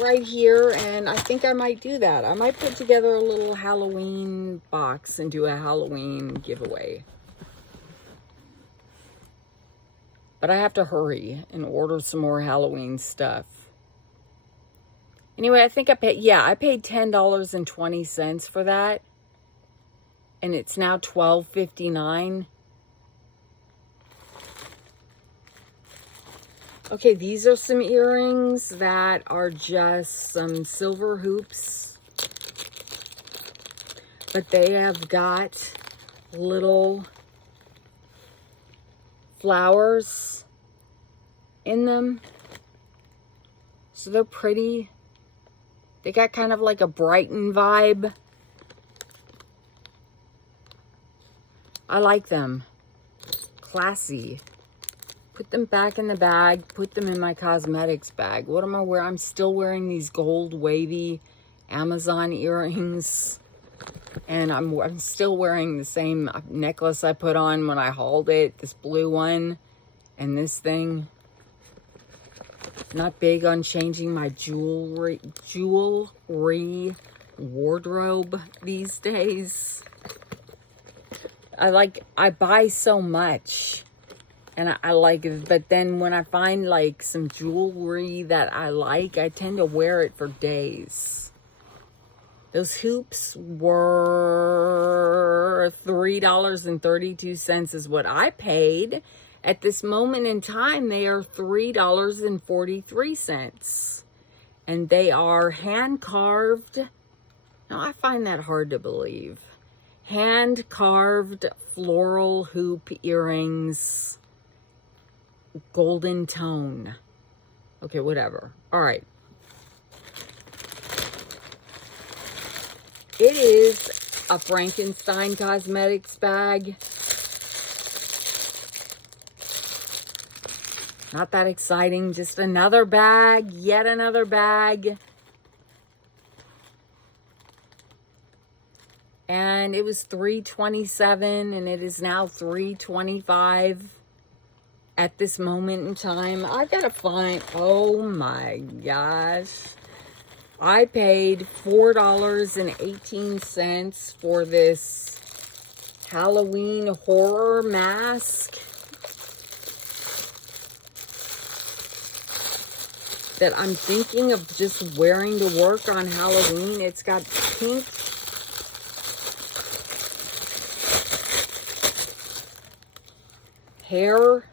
right here, and I think I might do that. I might put together a little Halloween box and do a Halloween giveaway. But I have to hurry and order some more Halloween stuff. Anyway, I think I paid $10.20 for that. And it's now $12.59. Okay, these are some earrings that are just some silver hoops. But they have got little flowers in them. So they're pretty. They got kind of like a Brighton vibe. I like them. Classy. Put them back in the bag. Put them in my cosmetics bag. What am I wearing? I'm still wearing these gold wavy Amazon earrings. And I'm still wearing the same necklace I put on when I hauled it. This blue one. And this thing. Not big on changing my jewelry wardrobe these days. I buy so much, and I like it, but then when I find like some jewelry that I like, I tend to wear it for days. Those hoops were $3.32 is what I paid. At this moment in time, they are $3.43. And they are hand-carved. Now, I find that hard to believe. Hand-carved floral hoop earrings. Golden tone. Okay, whatever. All right. It is a Frankenstein Cosmetics bag. Not that exciting, just another bag, yet another bag. And it was $3.27 and it is now $3.25 at this moment in time. I gotta find, oh my gosh. I paid $4.18 for this Halloween horror mask that I'm thinking of just wearing to work on Halloween. It's got pink. hair.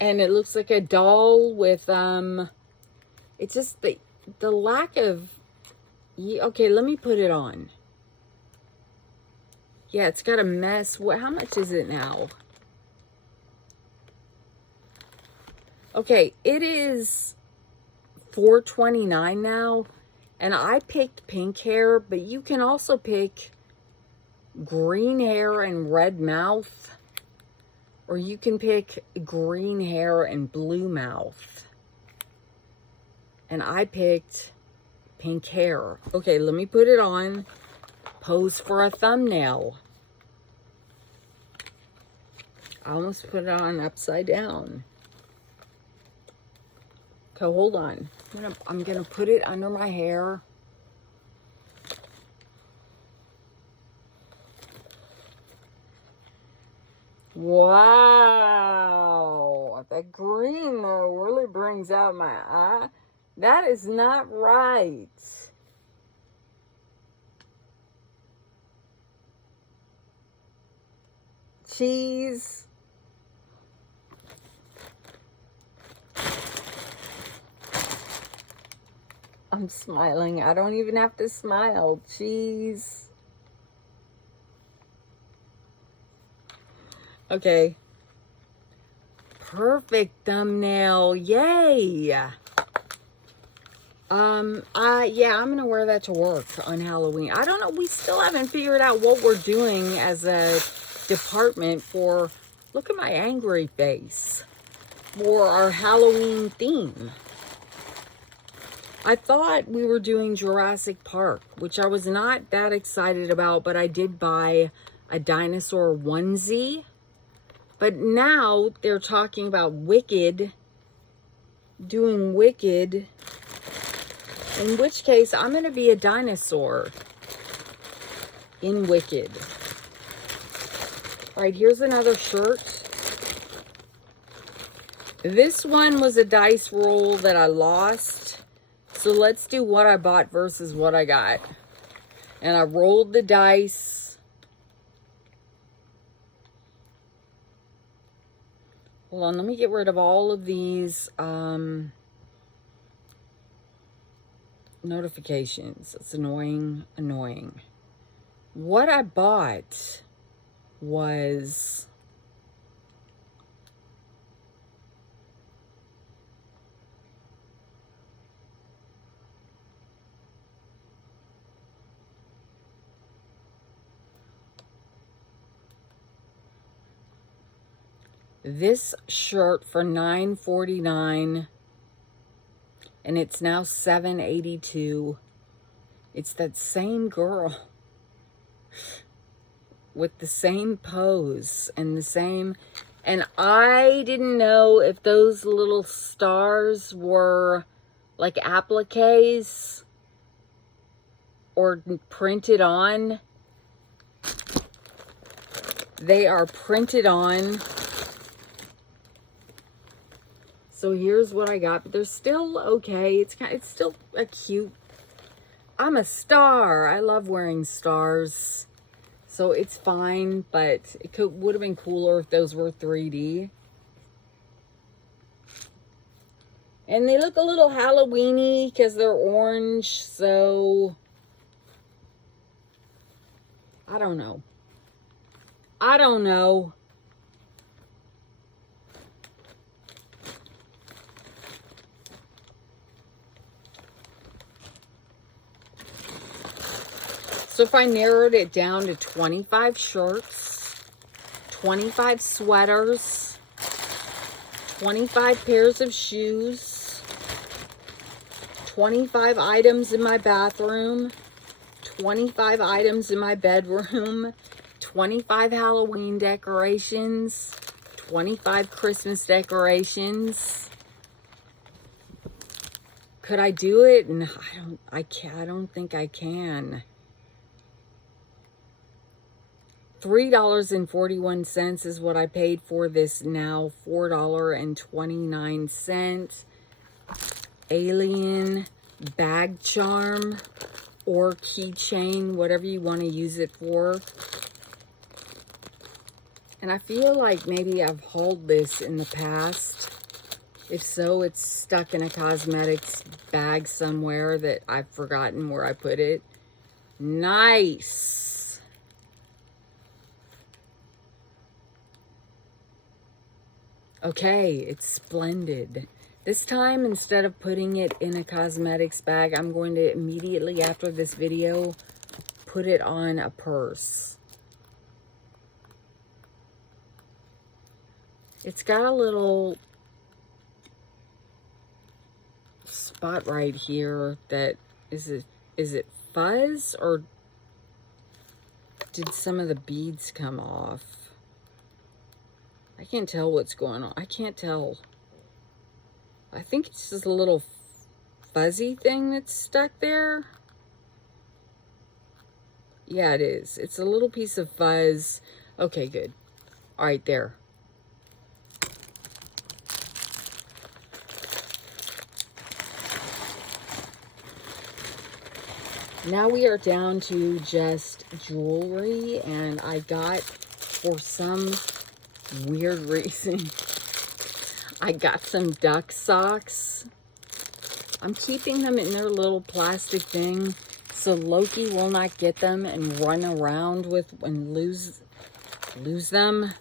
And it looks like a doll with, it's just the lack of, okay, let me put it on. Yeah, it's got a mess. How much is it now? Okay, it is $4.29 now. And I picked pink hair, but you can also pick green hair and red mouth. Or you can pick green hair and blue mouth. And I picked pink hair. Okay, let me put it on. Pose for a thumbnail. I almost put it on upside down. Okay, hold on. I'm gonna put it under my hair. Wow, that green though really brings out my eye. That is not right. Cheese. I'm smiling. I don't even have to smile. Cheese. Okay. Perfect thumbnail. Yay. Yeah, I'm gonna wear that to work on Halloween. I don't know. We still haven't figured out what we're doing as a department for, look at my angry face, for our Halloween theme. I thought we were doing Jurassic Park, which I was not that excited about, but I did buy a dinosaur onesie. But now they're talking about Wicked, doing Wicked, in which case I'm going to be a dinosaur in Wicked. All right, here's another shirt. This one was a dice roll that I lost. So let's do what I bought versus what I got. And I rolled the dice. Hold on, let me get rid of all of these notifications. It's annoying. What I bought was this shirt for $9.49, and it's now $7.82. It's that same girl with the same pose and the same, and I didn't know if those little stars were like appliques or printed on. They are printed on. So here's what I got, but they're still okay. It's still a cute. I'm a star. I love wearing stars. So it's fine, but it would have been cooler if those were 3D. And they look a little Halloween-y because they're orange, so I don't know. So if I narrowed it down to 25 shirts, 25 sweaters, 25 pairs of shoes, 25 items in my bathroom, 25 items in my bedroom, 25 Halloween decorations, 25 Christmas decorations. Could I do it? No, I don't think I can. $3.41 is what I paid for this now. $4.29. Alien bag charm or keychain, whatever you want to use it for. And I feel like maybe I've hauled this in the past. If so, it's stuck in a cosmetics bag somewhere that I've forgotten where I put it. Nice. Okay, it's splendid. This time, instead of putting it in a cosmetics bag, I'm going to immediately after this video, put it on a purse. It's got a little spot right here that, is it fuzz or did some of the beads come off? I can't tell what's going on. I can't tell. I think it's just a little fuzzy thing that's stuck there. Yeah, it is. It's a little piece of fuzz. Okay, good. All right, there. Now we are down to just jewelry, and I got, for some weird reason, I got some duck socks. I'm keeping them in their little plastic thing so Loki will not get them and run around with and lose them.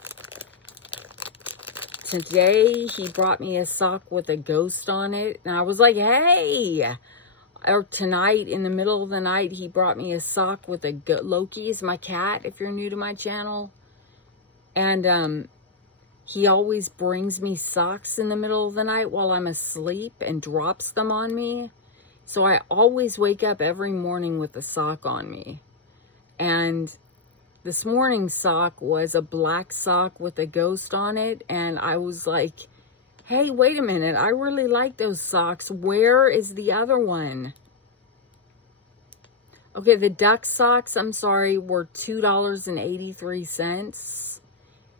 Today he brought me a sock with a ghost on it, and I was like, hey. Or tonight, in the middle of the night, he brought me a sock with a Loki is my cat, if you're new to my channel. And he always brings me socks in the middle of the night while I'm asleep and drops them on me. So I always wake up every morning with a sock on me. And this morning's sock was a black sock with a ghost on it. And I was like, hey, wait a minute. I really like those socks. Where is the other one? Okay, the duck socks, I'm sorry, were $2.83.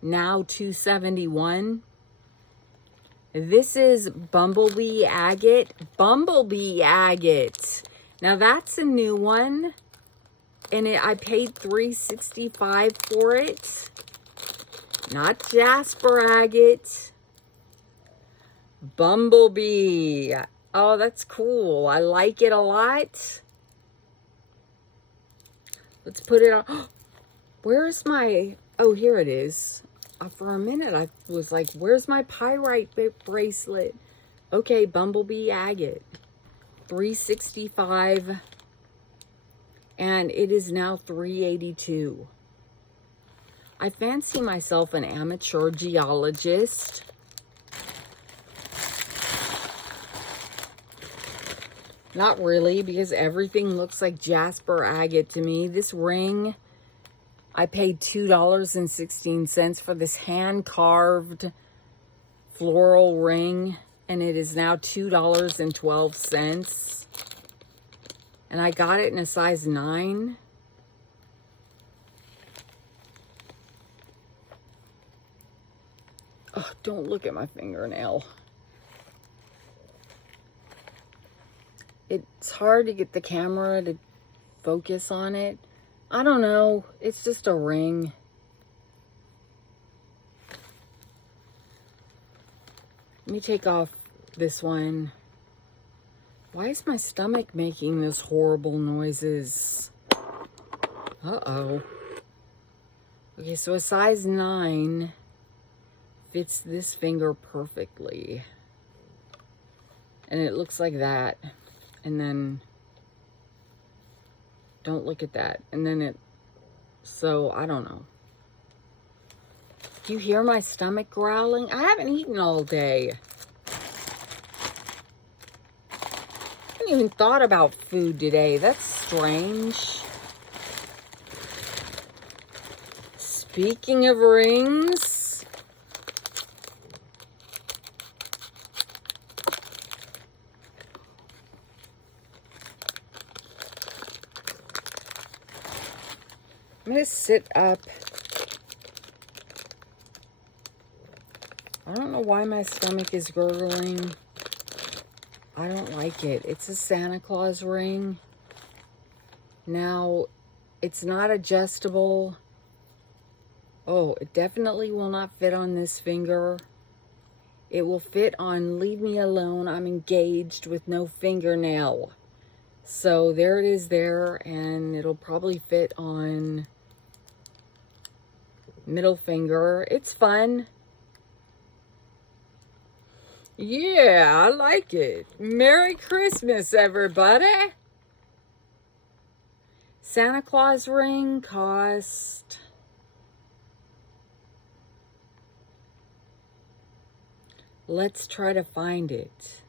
Now $2.71. This is Bumblebee Agate. Bumblebee Agate. Now that's a new one. And I paid $3.65 for it. Not Jasper Agate. Bumblebee. Oh, that's cool. I like it a lot. Let's put it on. Where is my... Oh, here it is. For a minute, I was like, where's my pyrite bracelet? Okay, Bumblebee Agate. $3.65. And it is now $3.82. I fancy myself an amateur geologist. Not really, because everything looks like Jasper Agate to me. This ring, I paid $2.16 for this hand-carved floral ring, and it is now $2.12. And I got it in a size 9. Oh, don't look at my fingernail. It's hard to get the camera to focus on it. I don't know. It's just a ring. Let me take off this one. Why is my stomach making those horrible noises? Uh-oh. Okay, so a size 9 fits this finger perfectly. And it looks like that. And then, don't look at that. And then so I don't know. Do you hear my stomach growling? I haven't eaten all day. I haven't even thought about food today. That's strange. Speaking of rings, I'm going to sit up. I don't know why my stomach is gurgling. I don't like it. It's a Santa Claus ring. Now, it's not adjustable. Oh, it definitely will not fit on this finger. It will fit on Leave Me Alone, I'm Engaged with No Fingernail. So there it is there, and it'll probably fit on middle finger. It's fun. Yeah, I like it. Merry Christmas, everybody. Santa Claus ring cost... Let's try to find it.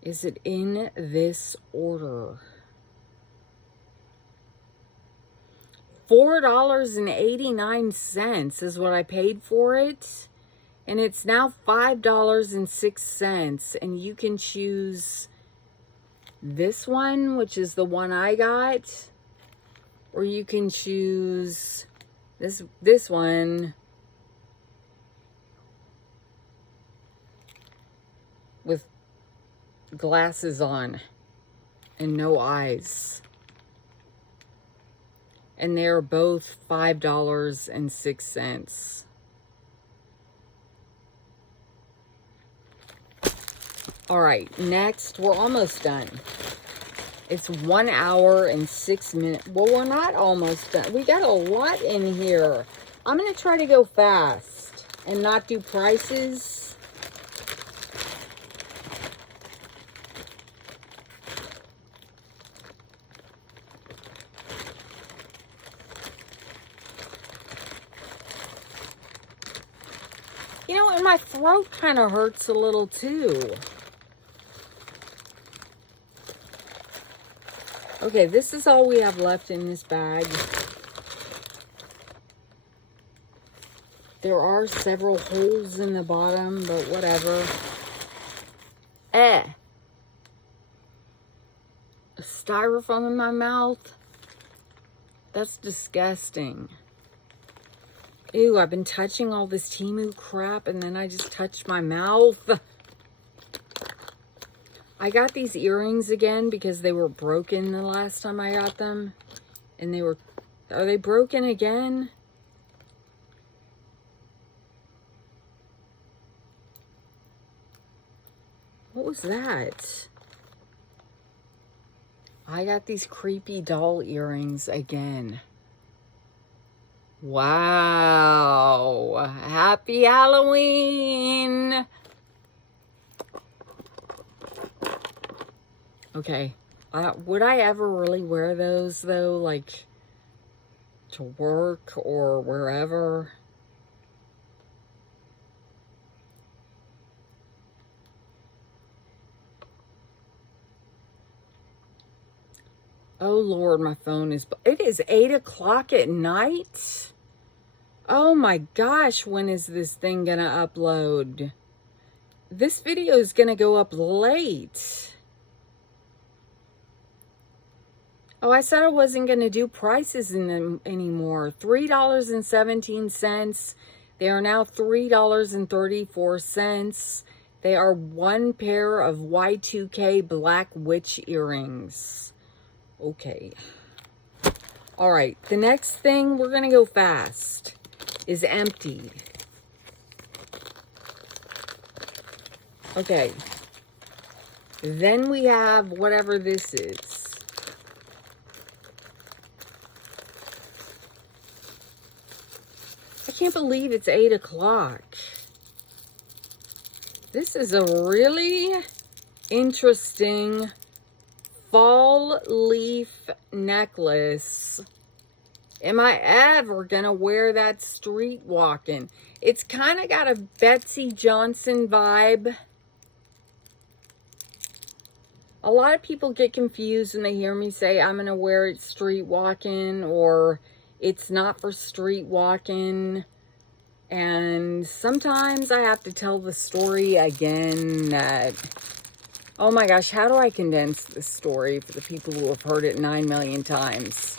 Is it in this order? $4.89 is what I paid for it. And it's now $5.06. And you can choose this one, which is the one I got. Or you can choose this one with glasses on and no eyes. And they're both $5.06. All right, next, we're almost done. It's 1 hour and 6 minutes. Well, we're not almost done. We got a lot in here. I'm going to try to go fast and not do prices. You know, and my throat kind of hurts a little too. Okay, this is all we have left in this bag. There are several holes in the bottom, but whatever. A styrofoam in my mouth? That's disgusting. Ew, I've been touching all this Temu crap and then I just touched my mouth. I got these earrings again because they were broken the last time I got them. And are they broken again? What was that? I got these creepy doll earrings again. Wow. Happy Halloween. Okay, would I ever really wear those though, like to work or wherever? Oh Lord, my phone is, it is 8 o'clock at night. Oh my gosh, when is this thing gonna upload? This video is gonna go up late. Oh, I said I wasn't going to do prices in them anymore. $3.17. They are now $3.34. They are one pair of Y2K Black Witch earrings. Okay. All right. The next thing, we're going to go fast, is emptied. Okay. Then we have whatever this is. I can't believe it's 8 o'clock. This is a really interesting fall leaf necklace. Am I ever gonna wear that street walking? It's kind of got a Betsy Johnson vibe. A lot of people get confused when they hear me say I'm gonna wear it street walking or it's not for street walking. And sometimes I have to tell the story again that, oh my gosh, how do I condense this story for the people who have heard it 9 million times?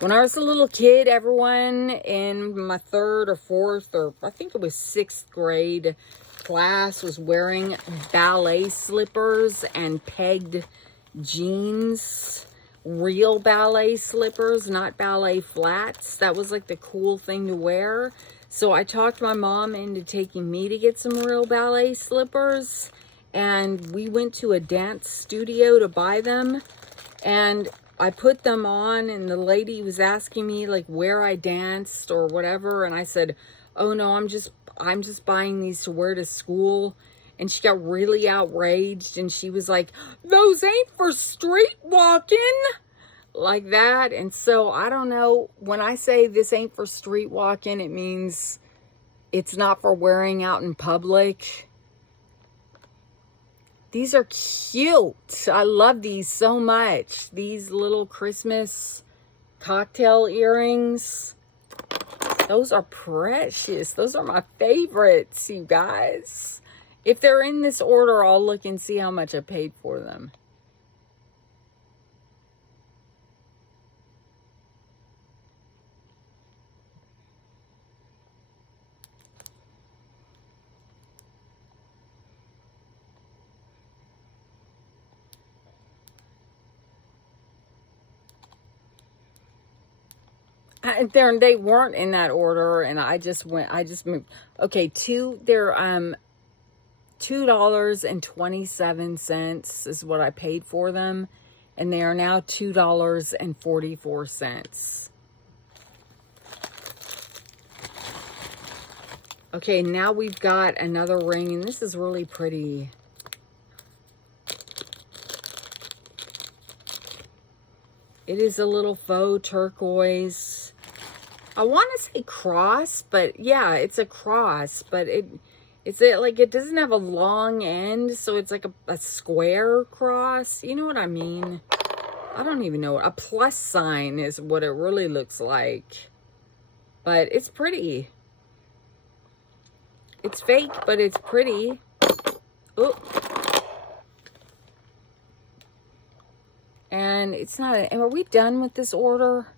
When I was a little kid, everyone in my 3rd or 4th, or I think it was 6th grade class was wearing ballet slippers and pegged jeans, real ballet slippers, not ballet flats. That was like the cool thing to wear. So I talked my mom into taking me to get some real ballet slippers. And we went to a dance studio to buy them. And I put them on, and the lady was asking me like where I danced or whatever. And I said, oh no, I'm just buying these to wear to school. And she got really outraged, and she was like, those ain't for street walking, like that. And so I don't know, when I say this ain't for street walking, it means it's not for wearing out in public. These are cute. I love these so much. These little Christmas cocktail earrings. Those are precious. Those are my favorites, you guys. If they're in this order, I'll look and see how much I paid for them. They weren't in that order, and I just moved. Okay, they're $2.27 is what I paid for them, and they are now $2.44. Okay, now we've got another ring, and this is really pretty. It is a little faux turquoise. I want to say cross, but yeah, it's a cross, but it's like it doesn't have a long end, so it's like a square cross. You know what I mean? I don't even know. A plus sign is what it really looks like. But it's pretty. It's fake, but it's pretty. Oh. And it's not, are we done with this order?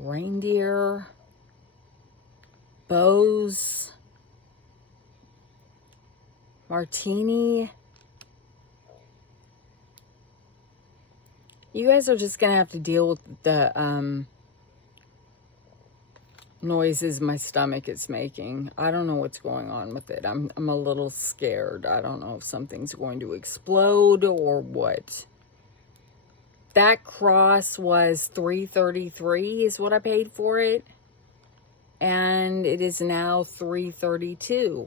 Reindeer, bows, martini. You guys are just gonna have to deal with the noises my stomach is making. I don't know what's going on with it. I'm a little scared. I don't know if something's going to explode or what. That cross was $3.33 is what I paid for it. And it is now $3.32.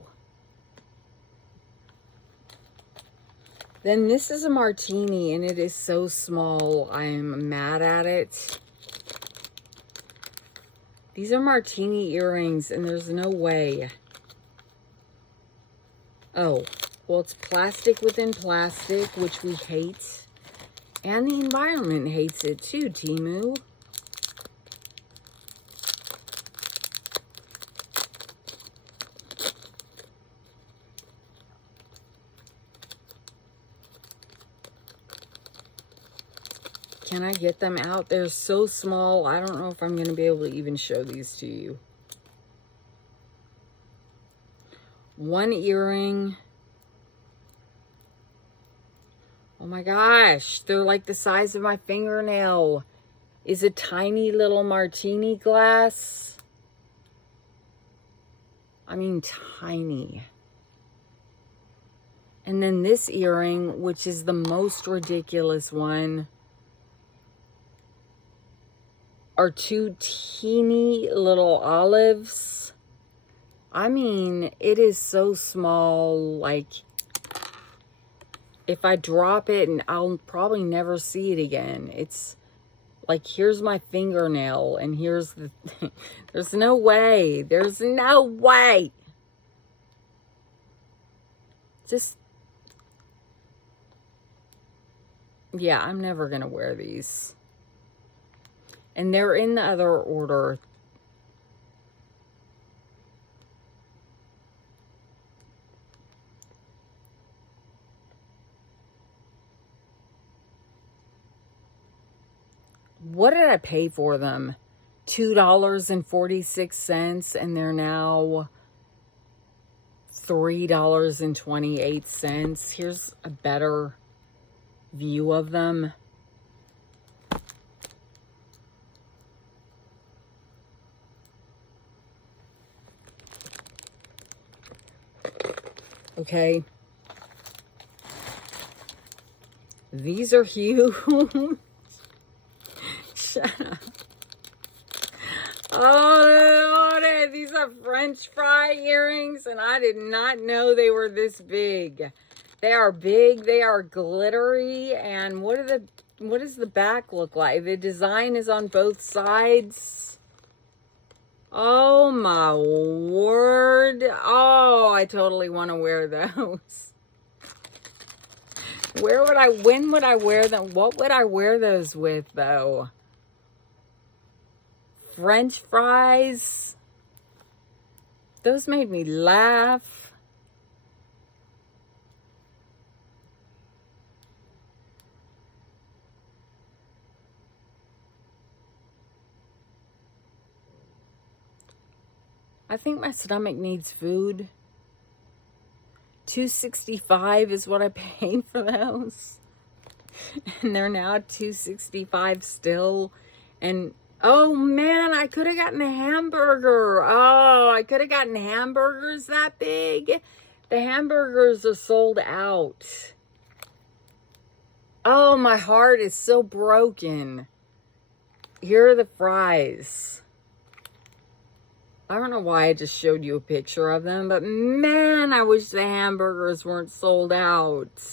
Then this is a martini, and it is so small. I'm mad at it. These are martini earrings, and there's no way. Oh, well, it's plastic within plastic, which we hate. And the environment hates it too, Temu. Can I get them out? They're so small. I don't know if I'm going to be able to even show these to you. One earring. Oh my gosh, they're like the size of my fingernail. Is a tiny little martini glass. I mean, tiny. And then this earring, which is the most ridiculous one, are two teeny little olives. I mean, it is so small, like, if I drop it, and I'll probably never see it again. It's like, here's my fingernail, and here's the thing. There's no way. There's no way. Just, yeah, I'm never going to wear these. And they're in the other order. What did I pay for them? $2.46, and they're now $3.28. Here's a better view of them. Okay. These are huge. Shut up. Oh, Lord, these are French fry earrings, and I did not know they were this big. They are big, they are glittery, and what does the back look like? The design is on both sides. Oh my word. Oh, I totally want to wear those. When would I wear them? What would I wear those with though? French fries. Those made me laugh. I think my stomach needs food. $265 is what I paid for those. And they're now $265 still. And oh man, I could have gotten a hamburger. Oh, I could have gotten hamburgers that big. The hamburgers are sold out. Oh, my heart is so broken. Here are the fries. I don't know why I just showed you a picture of them, but man, I wish the hamburgers weren't sold out.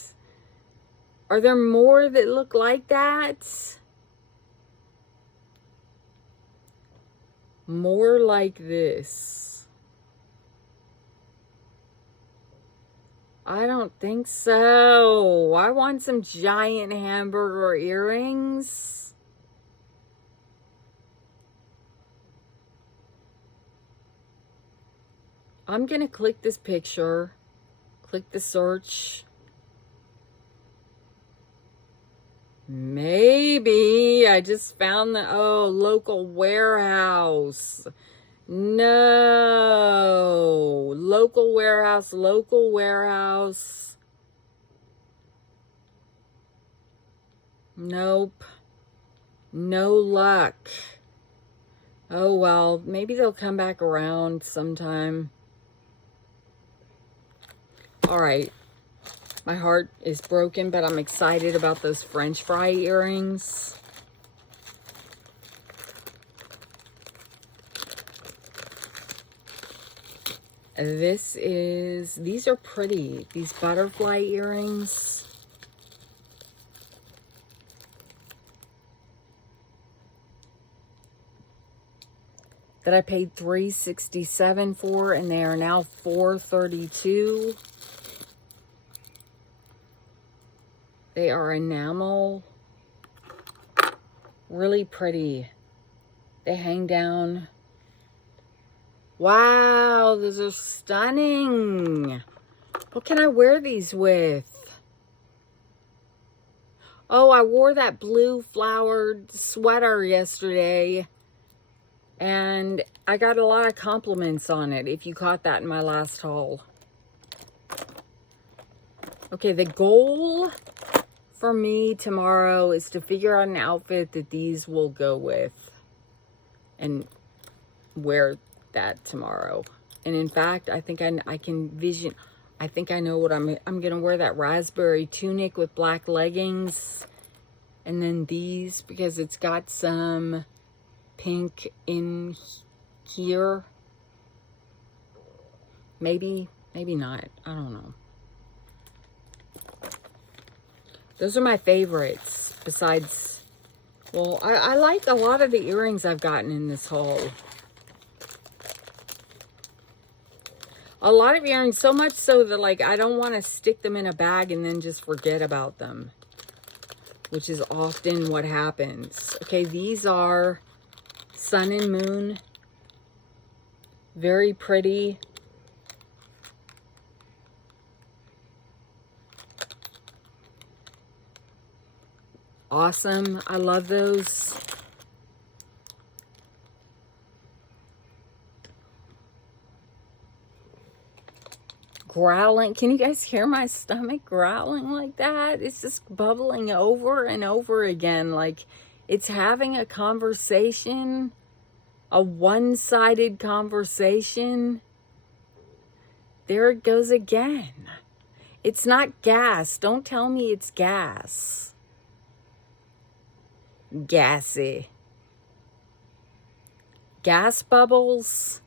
Are there more that look like that? More like this. I don't think so. I want some giant hamburger earrings. I'm going to click this picture, click the search. Maybe I just found the, local warehouse. No, local warehouse. Nope. No luck. Oh, well, maybe they'll come back around sometime. All right, my heart is broken, but I'm excited about those French fry earrings. These are pretty, these butterfly earrings. That I paid $367 for, and they are now $432. They are enamel, really pretty. They hang down. Wow, those are stunning. What can I wear these with? Oh, I wore that blue flowered sweater yesterday, and I got a lot of compliments on it, if you caught that in my last haul. Okay, the goal for me tomorrow is to figure out an outfit that these will go with and wear that tomorrow. And in fact, I think I can vision, I think I know what I'm going to wear that raspberry tunic with black leggings. And then these, because it's got some pink in here. Maybe not. I don't know. Those are my favorites. Besides, well, I like a lot of the earrings I've gotten in this haul. A lot of earrings, so much so that, like, I don't want to stick them in a bag and then just forget about them, which is often what happens. Okay, these are sun and moon. Very pretty. Awesome. I love those. growling. Can you guys hear my stomach growling like that? It's just bubbling over and over again. Like it's having a conversation, a one-sided conversation. There it goes again. It's not gas. Don't tell me it's gas. Gassy. Gas bubbles.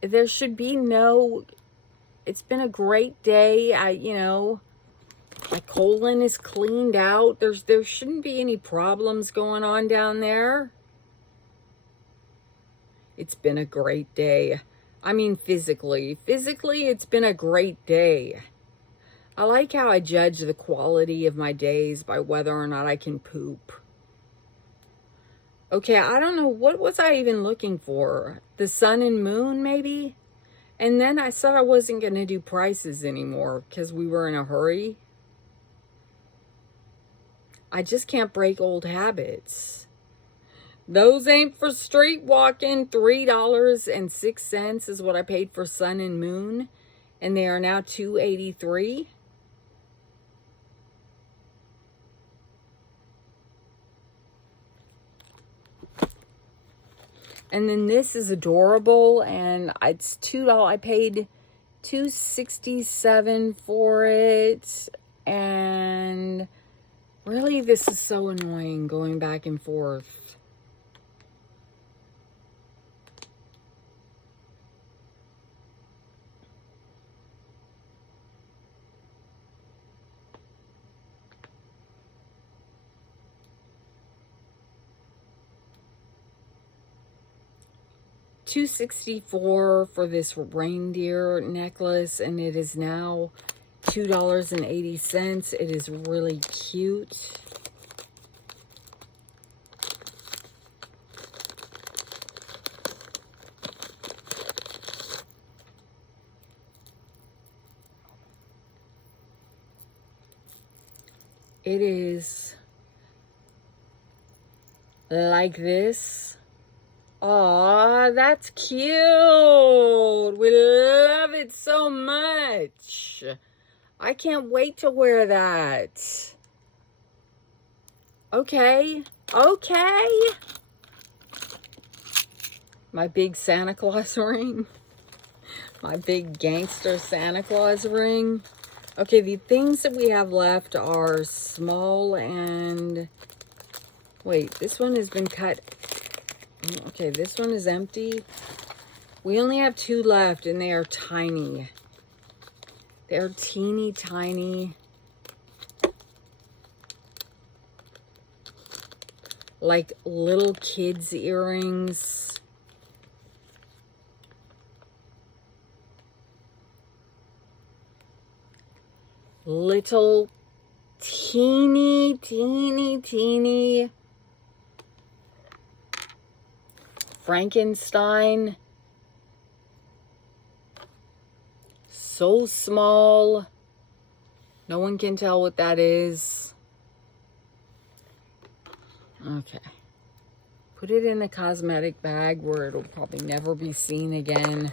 There should be no, it's been a great day. My colon is cleaned out. There shouldn't be any problems going on down there. It's been a great day. I mean, physically, it's been a great day. I like how I judge the quality of my days by whether or not I can poop. Okay, I don't know. What was I even looking for? The sun and moon, maybe? And then I said I wasn't going to do prices anymore because we were in a hurry. I just can't break old habits. Those ain't for street walking. $3.06 is what I paid for sun and moon. And they are now $2.83. And then this is adorable, and it's $2. I paid $2.67 for it, and really, this is so annoying going back and forth. $2.64 for this reindeer necklace, and it is now $2.80. It is really cute. It is like this. Aw, that's cute. We love it so much. I can't wait to wear that. Okay. My big Santa Claus ring. My big gangster Santa Claus ring. Okay, the things that we have left are small and... Wait, this one has been cut. Okay, this one is empty. We only have 2 left, and they are tiny. They're teeny tiny. Like little kids' earrings. Little teeny Frankenstein. So small. No one can tell what that is. Okay. Put it in a cosmetic bag where it'll probably never be seen again.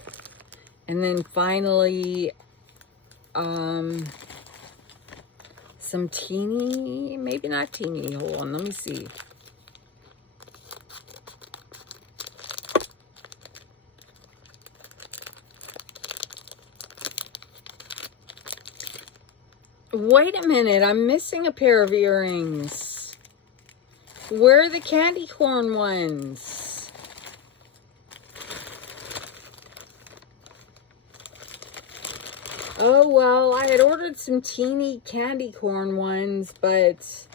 And then finally, some teeny, maybe not teeny. Hold on, let me see. Wait a minute, I'm missing a pair of earrings. Where are the candy corn ones? Oh, well, I had ordered some teeny candy corn ones, but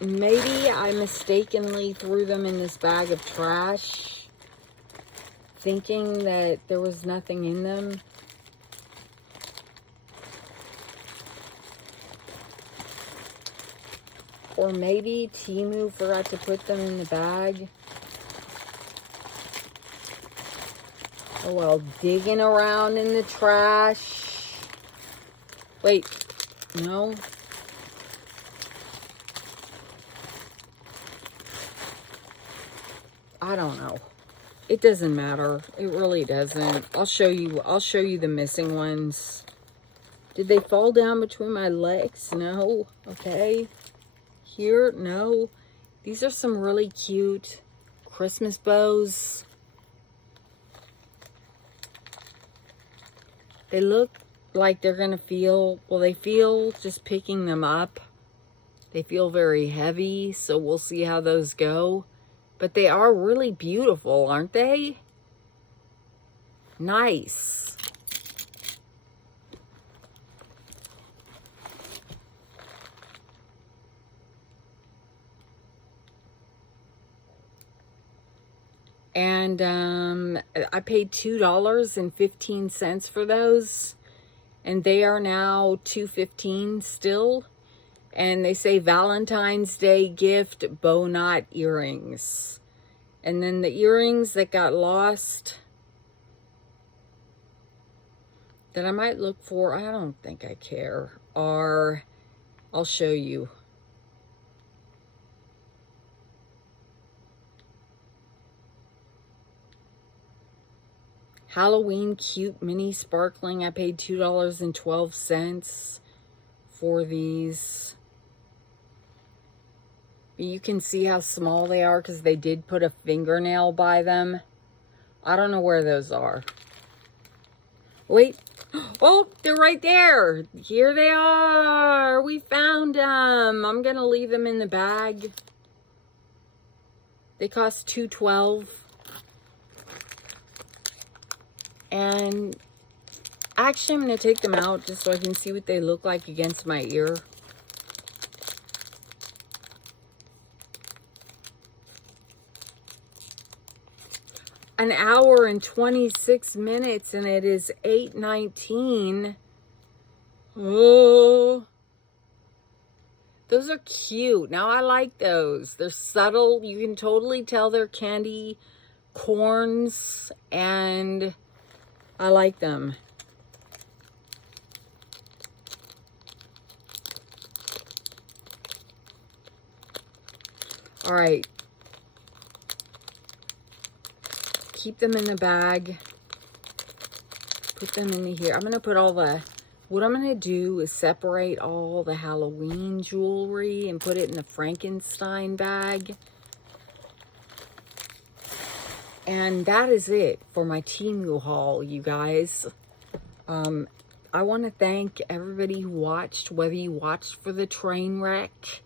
maybe I mistakenly threw them in this bag of trash, thinking that there was nothing in them. Or maybe Temu forgot to put them in the bag. Oh, well, digging around in the trash. Wait, no. I don't know. It doesn't matter. It really doesn't. I'll show you the missing ones. Did they fall down between my legs? No. Okay. Here, no. These are some really cute Christmas bows. They look like they're going to feel, well, they feel just picking them up. They feel very heavy, so we'll see how those go. But they are really beautiful, aren't they? Nice. And I paid $2.15 for those. And they are now $2.15 still. And they say Valentine's Day gift bow knot earrings. And then the earrings that got lost that I might look for, I don't think I care, are, I'll show you. Halloween cute mini sparkling. I paid $2.12 for these. You can see how small they are because they did put a fingernail by them. I don't know where those are. Wait. Oh, they're right there. Here they are. We found them. I'm going to leave them in the bag. They cost $2.12. And actually, I'm going to take them out just so I can see what they look like against my ear. An hour and 26 minutes, and it is 8:19. Oh, those are cute. Now I like those. They're subtle. You can totally tell they're candy corns, and I like them. All right. Keep them in the bag. Put them in here. I'm going to put all the, what I'm going to do is separate all the Halloween jewelry and put it in the Frankenstein bag. And that is it for my Temu haul, you guys. I want to thank everybody who watched, whether you watched for the train wreck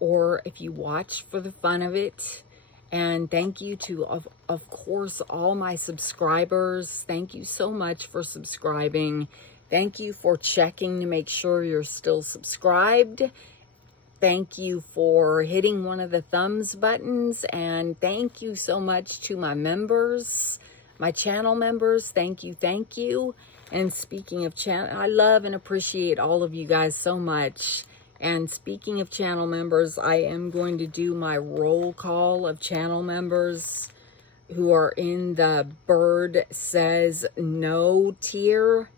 or if you watched for the fun of it. And thank you to, of course, all my subscribers. Thank you so much for subscribing. Thank you for checking to make sure you're still subscribed. Thank you for hitting one of the thumbs buttons. And thank you so much to my members, my channel members. Thank you, thank you. And speaking of channel, I love and appreciate all of you guys so much. And speaking of channel members, I am going to do my roll call of channel members who are in the Bird Says No tier.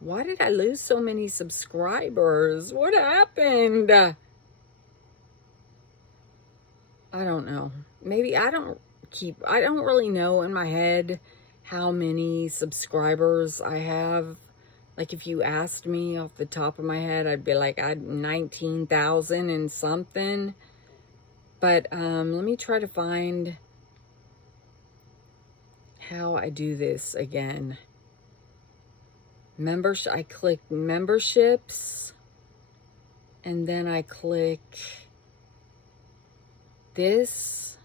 Why did I lose so many subscribers? What happened? I don't know. Maybe I don't really know in my head how many subscribers I have. Like, if you asked me off the top of my head, I'd be like, 19,000 and something. But let me try to find how I do this again. I click memberships. And then I click this.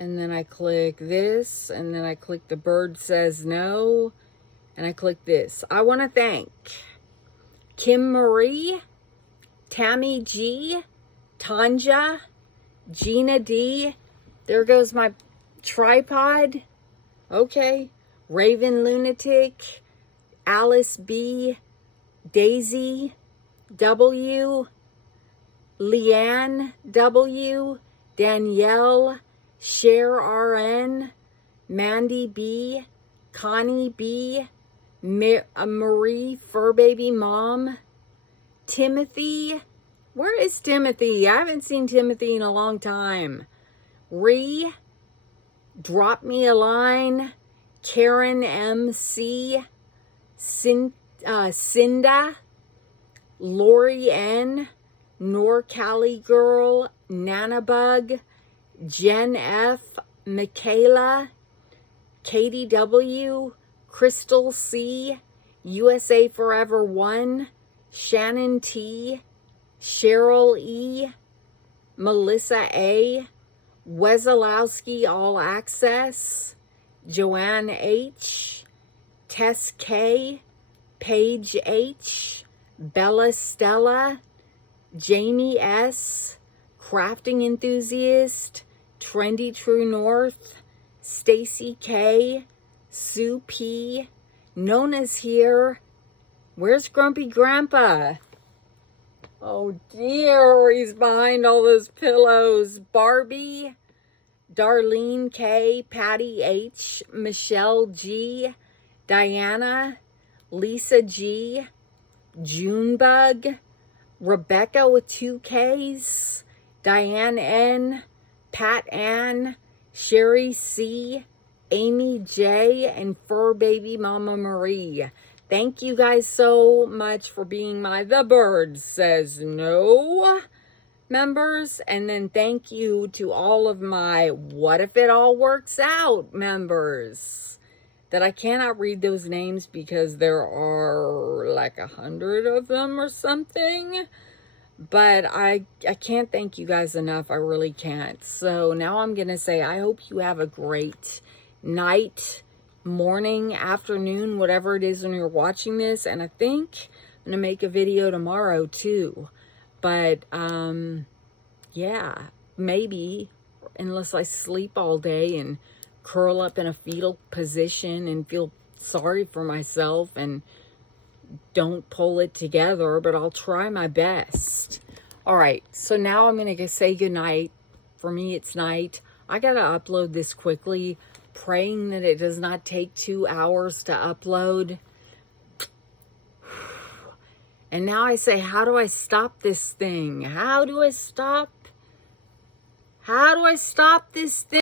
And then I click this. And then I click the Bird Says No. And I click this. I want to thank Kim Marie, Tammy G, Tanja, Gina D. There goes my tripod. Okay. Raven Lunatic, Alice B, Daisy W, Leanne W, Danielle, Cher RN, Mandy B, Connie B, Marie Fur Baby Mom, Timothy. Where is Timothy? I haven't seen Timothy in a long time. Drop me a line. Karen MC. Cinda. Lori N. Nor Cali Girl. Nanabug. Jen F. Michaela. Katie W. Crystal C. USA Forever 1. Shannon T. Cheryl E. Melissa A. Wesolowski All Access. Joanne H. Tess K. Paige H. Bella Stella. Jamie S. Crafting Enthusiast. Trendy True North. Stacy K. Sue P. Nona's here. Where's Grumpy Grandpa? Oh dear, he's behind all those pillows. Barbie, Darlene K, Patty H, Michelle G, Diana, Lisa G, Junebug, Rebecca with 2 Ks, Diane N, Pat Ann, Sherry C, Amy J, and Fur Baby Mama Marie. Thank you guys so much for being my The Bird Says No members. And then thank you to all of my What If It All Works Out members. That I cannot read those names because there are like 100 of them or something. But I can't thank you guys enough. I really can't. So now I'm going to say I hope you have a great night, morning, afternoon, whatever it is when you're watching this. And I think I'm gonna make a video tomorrow too, but yeah, maybe, unless I sleep all day and curl up in a fetal position and feel sorry for myself and don't pull it together, but I'll try my best. All right, so now I'm gonna say goodnight. For me, it's night. I gotta upload this quickly, praying that it does not take 2 hours to upload. And now I say, how do I stop this thing? How do I stop this thing?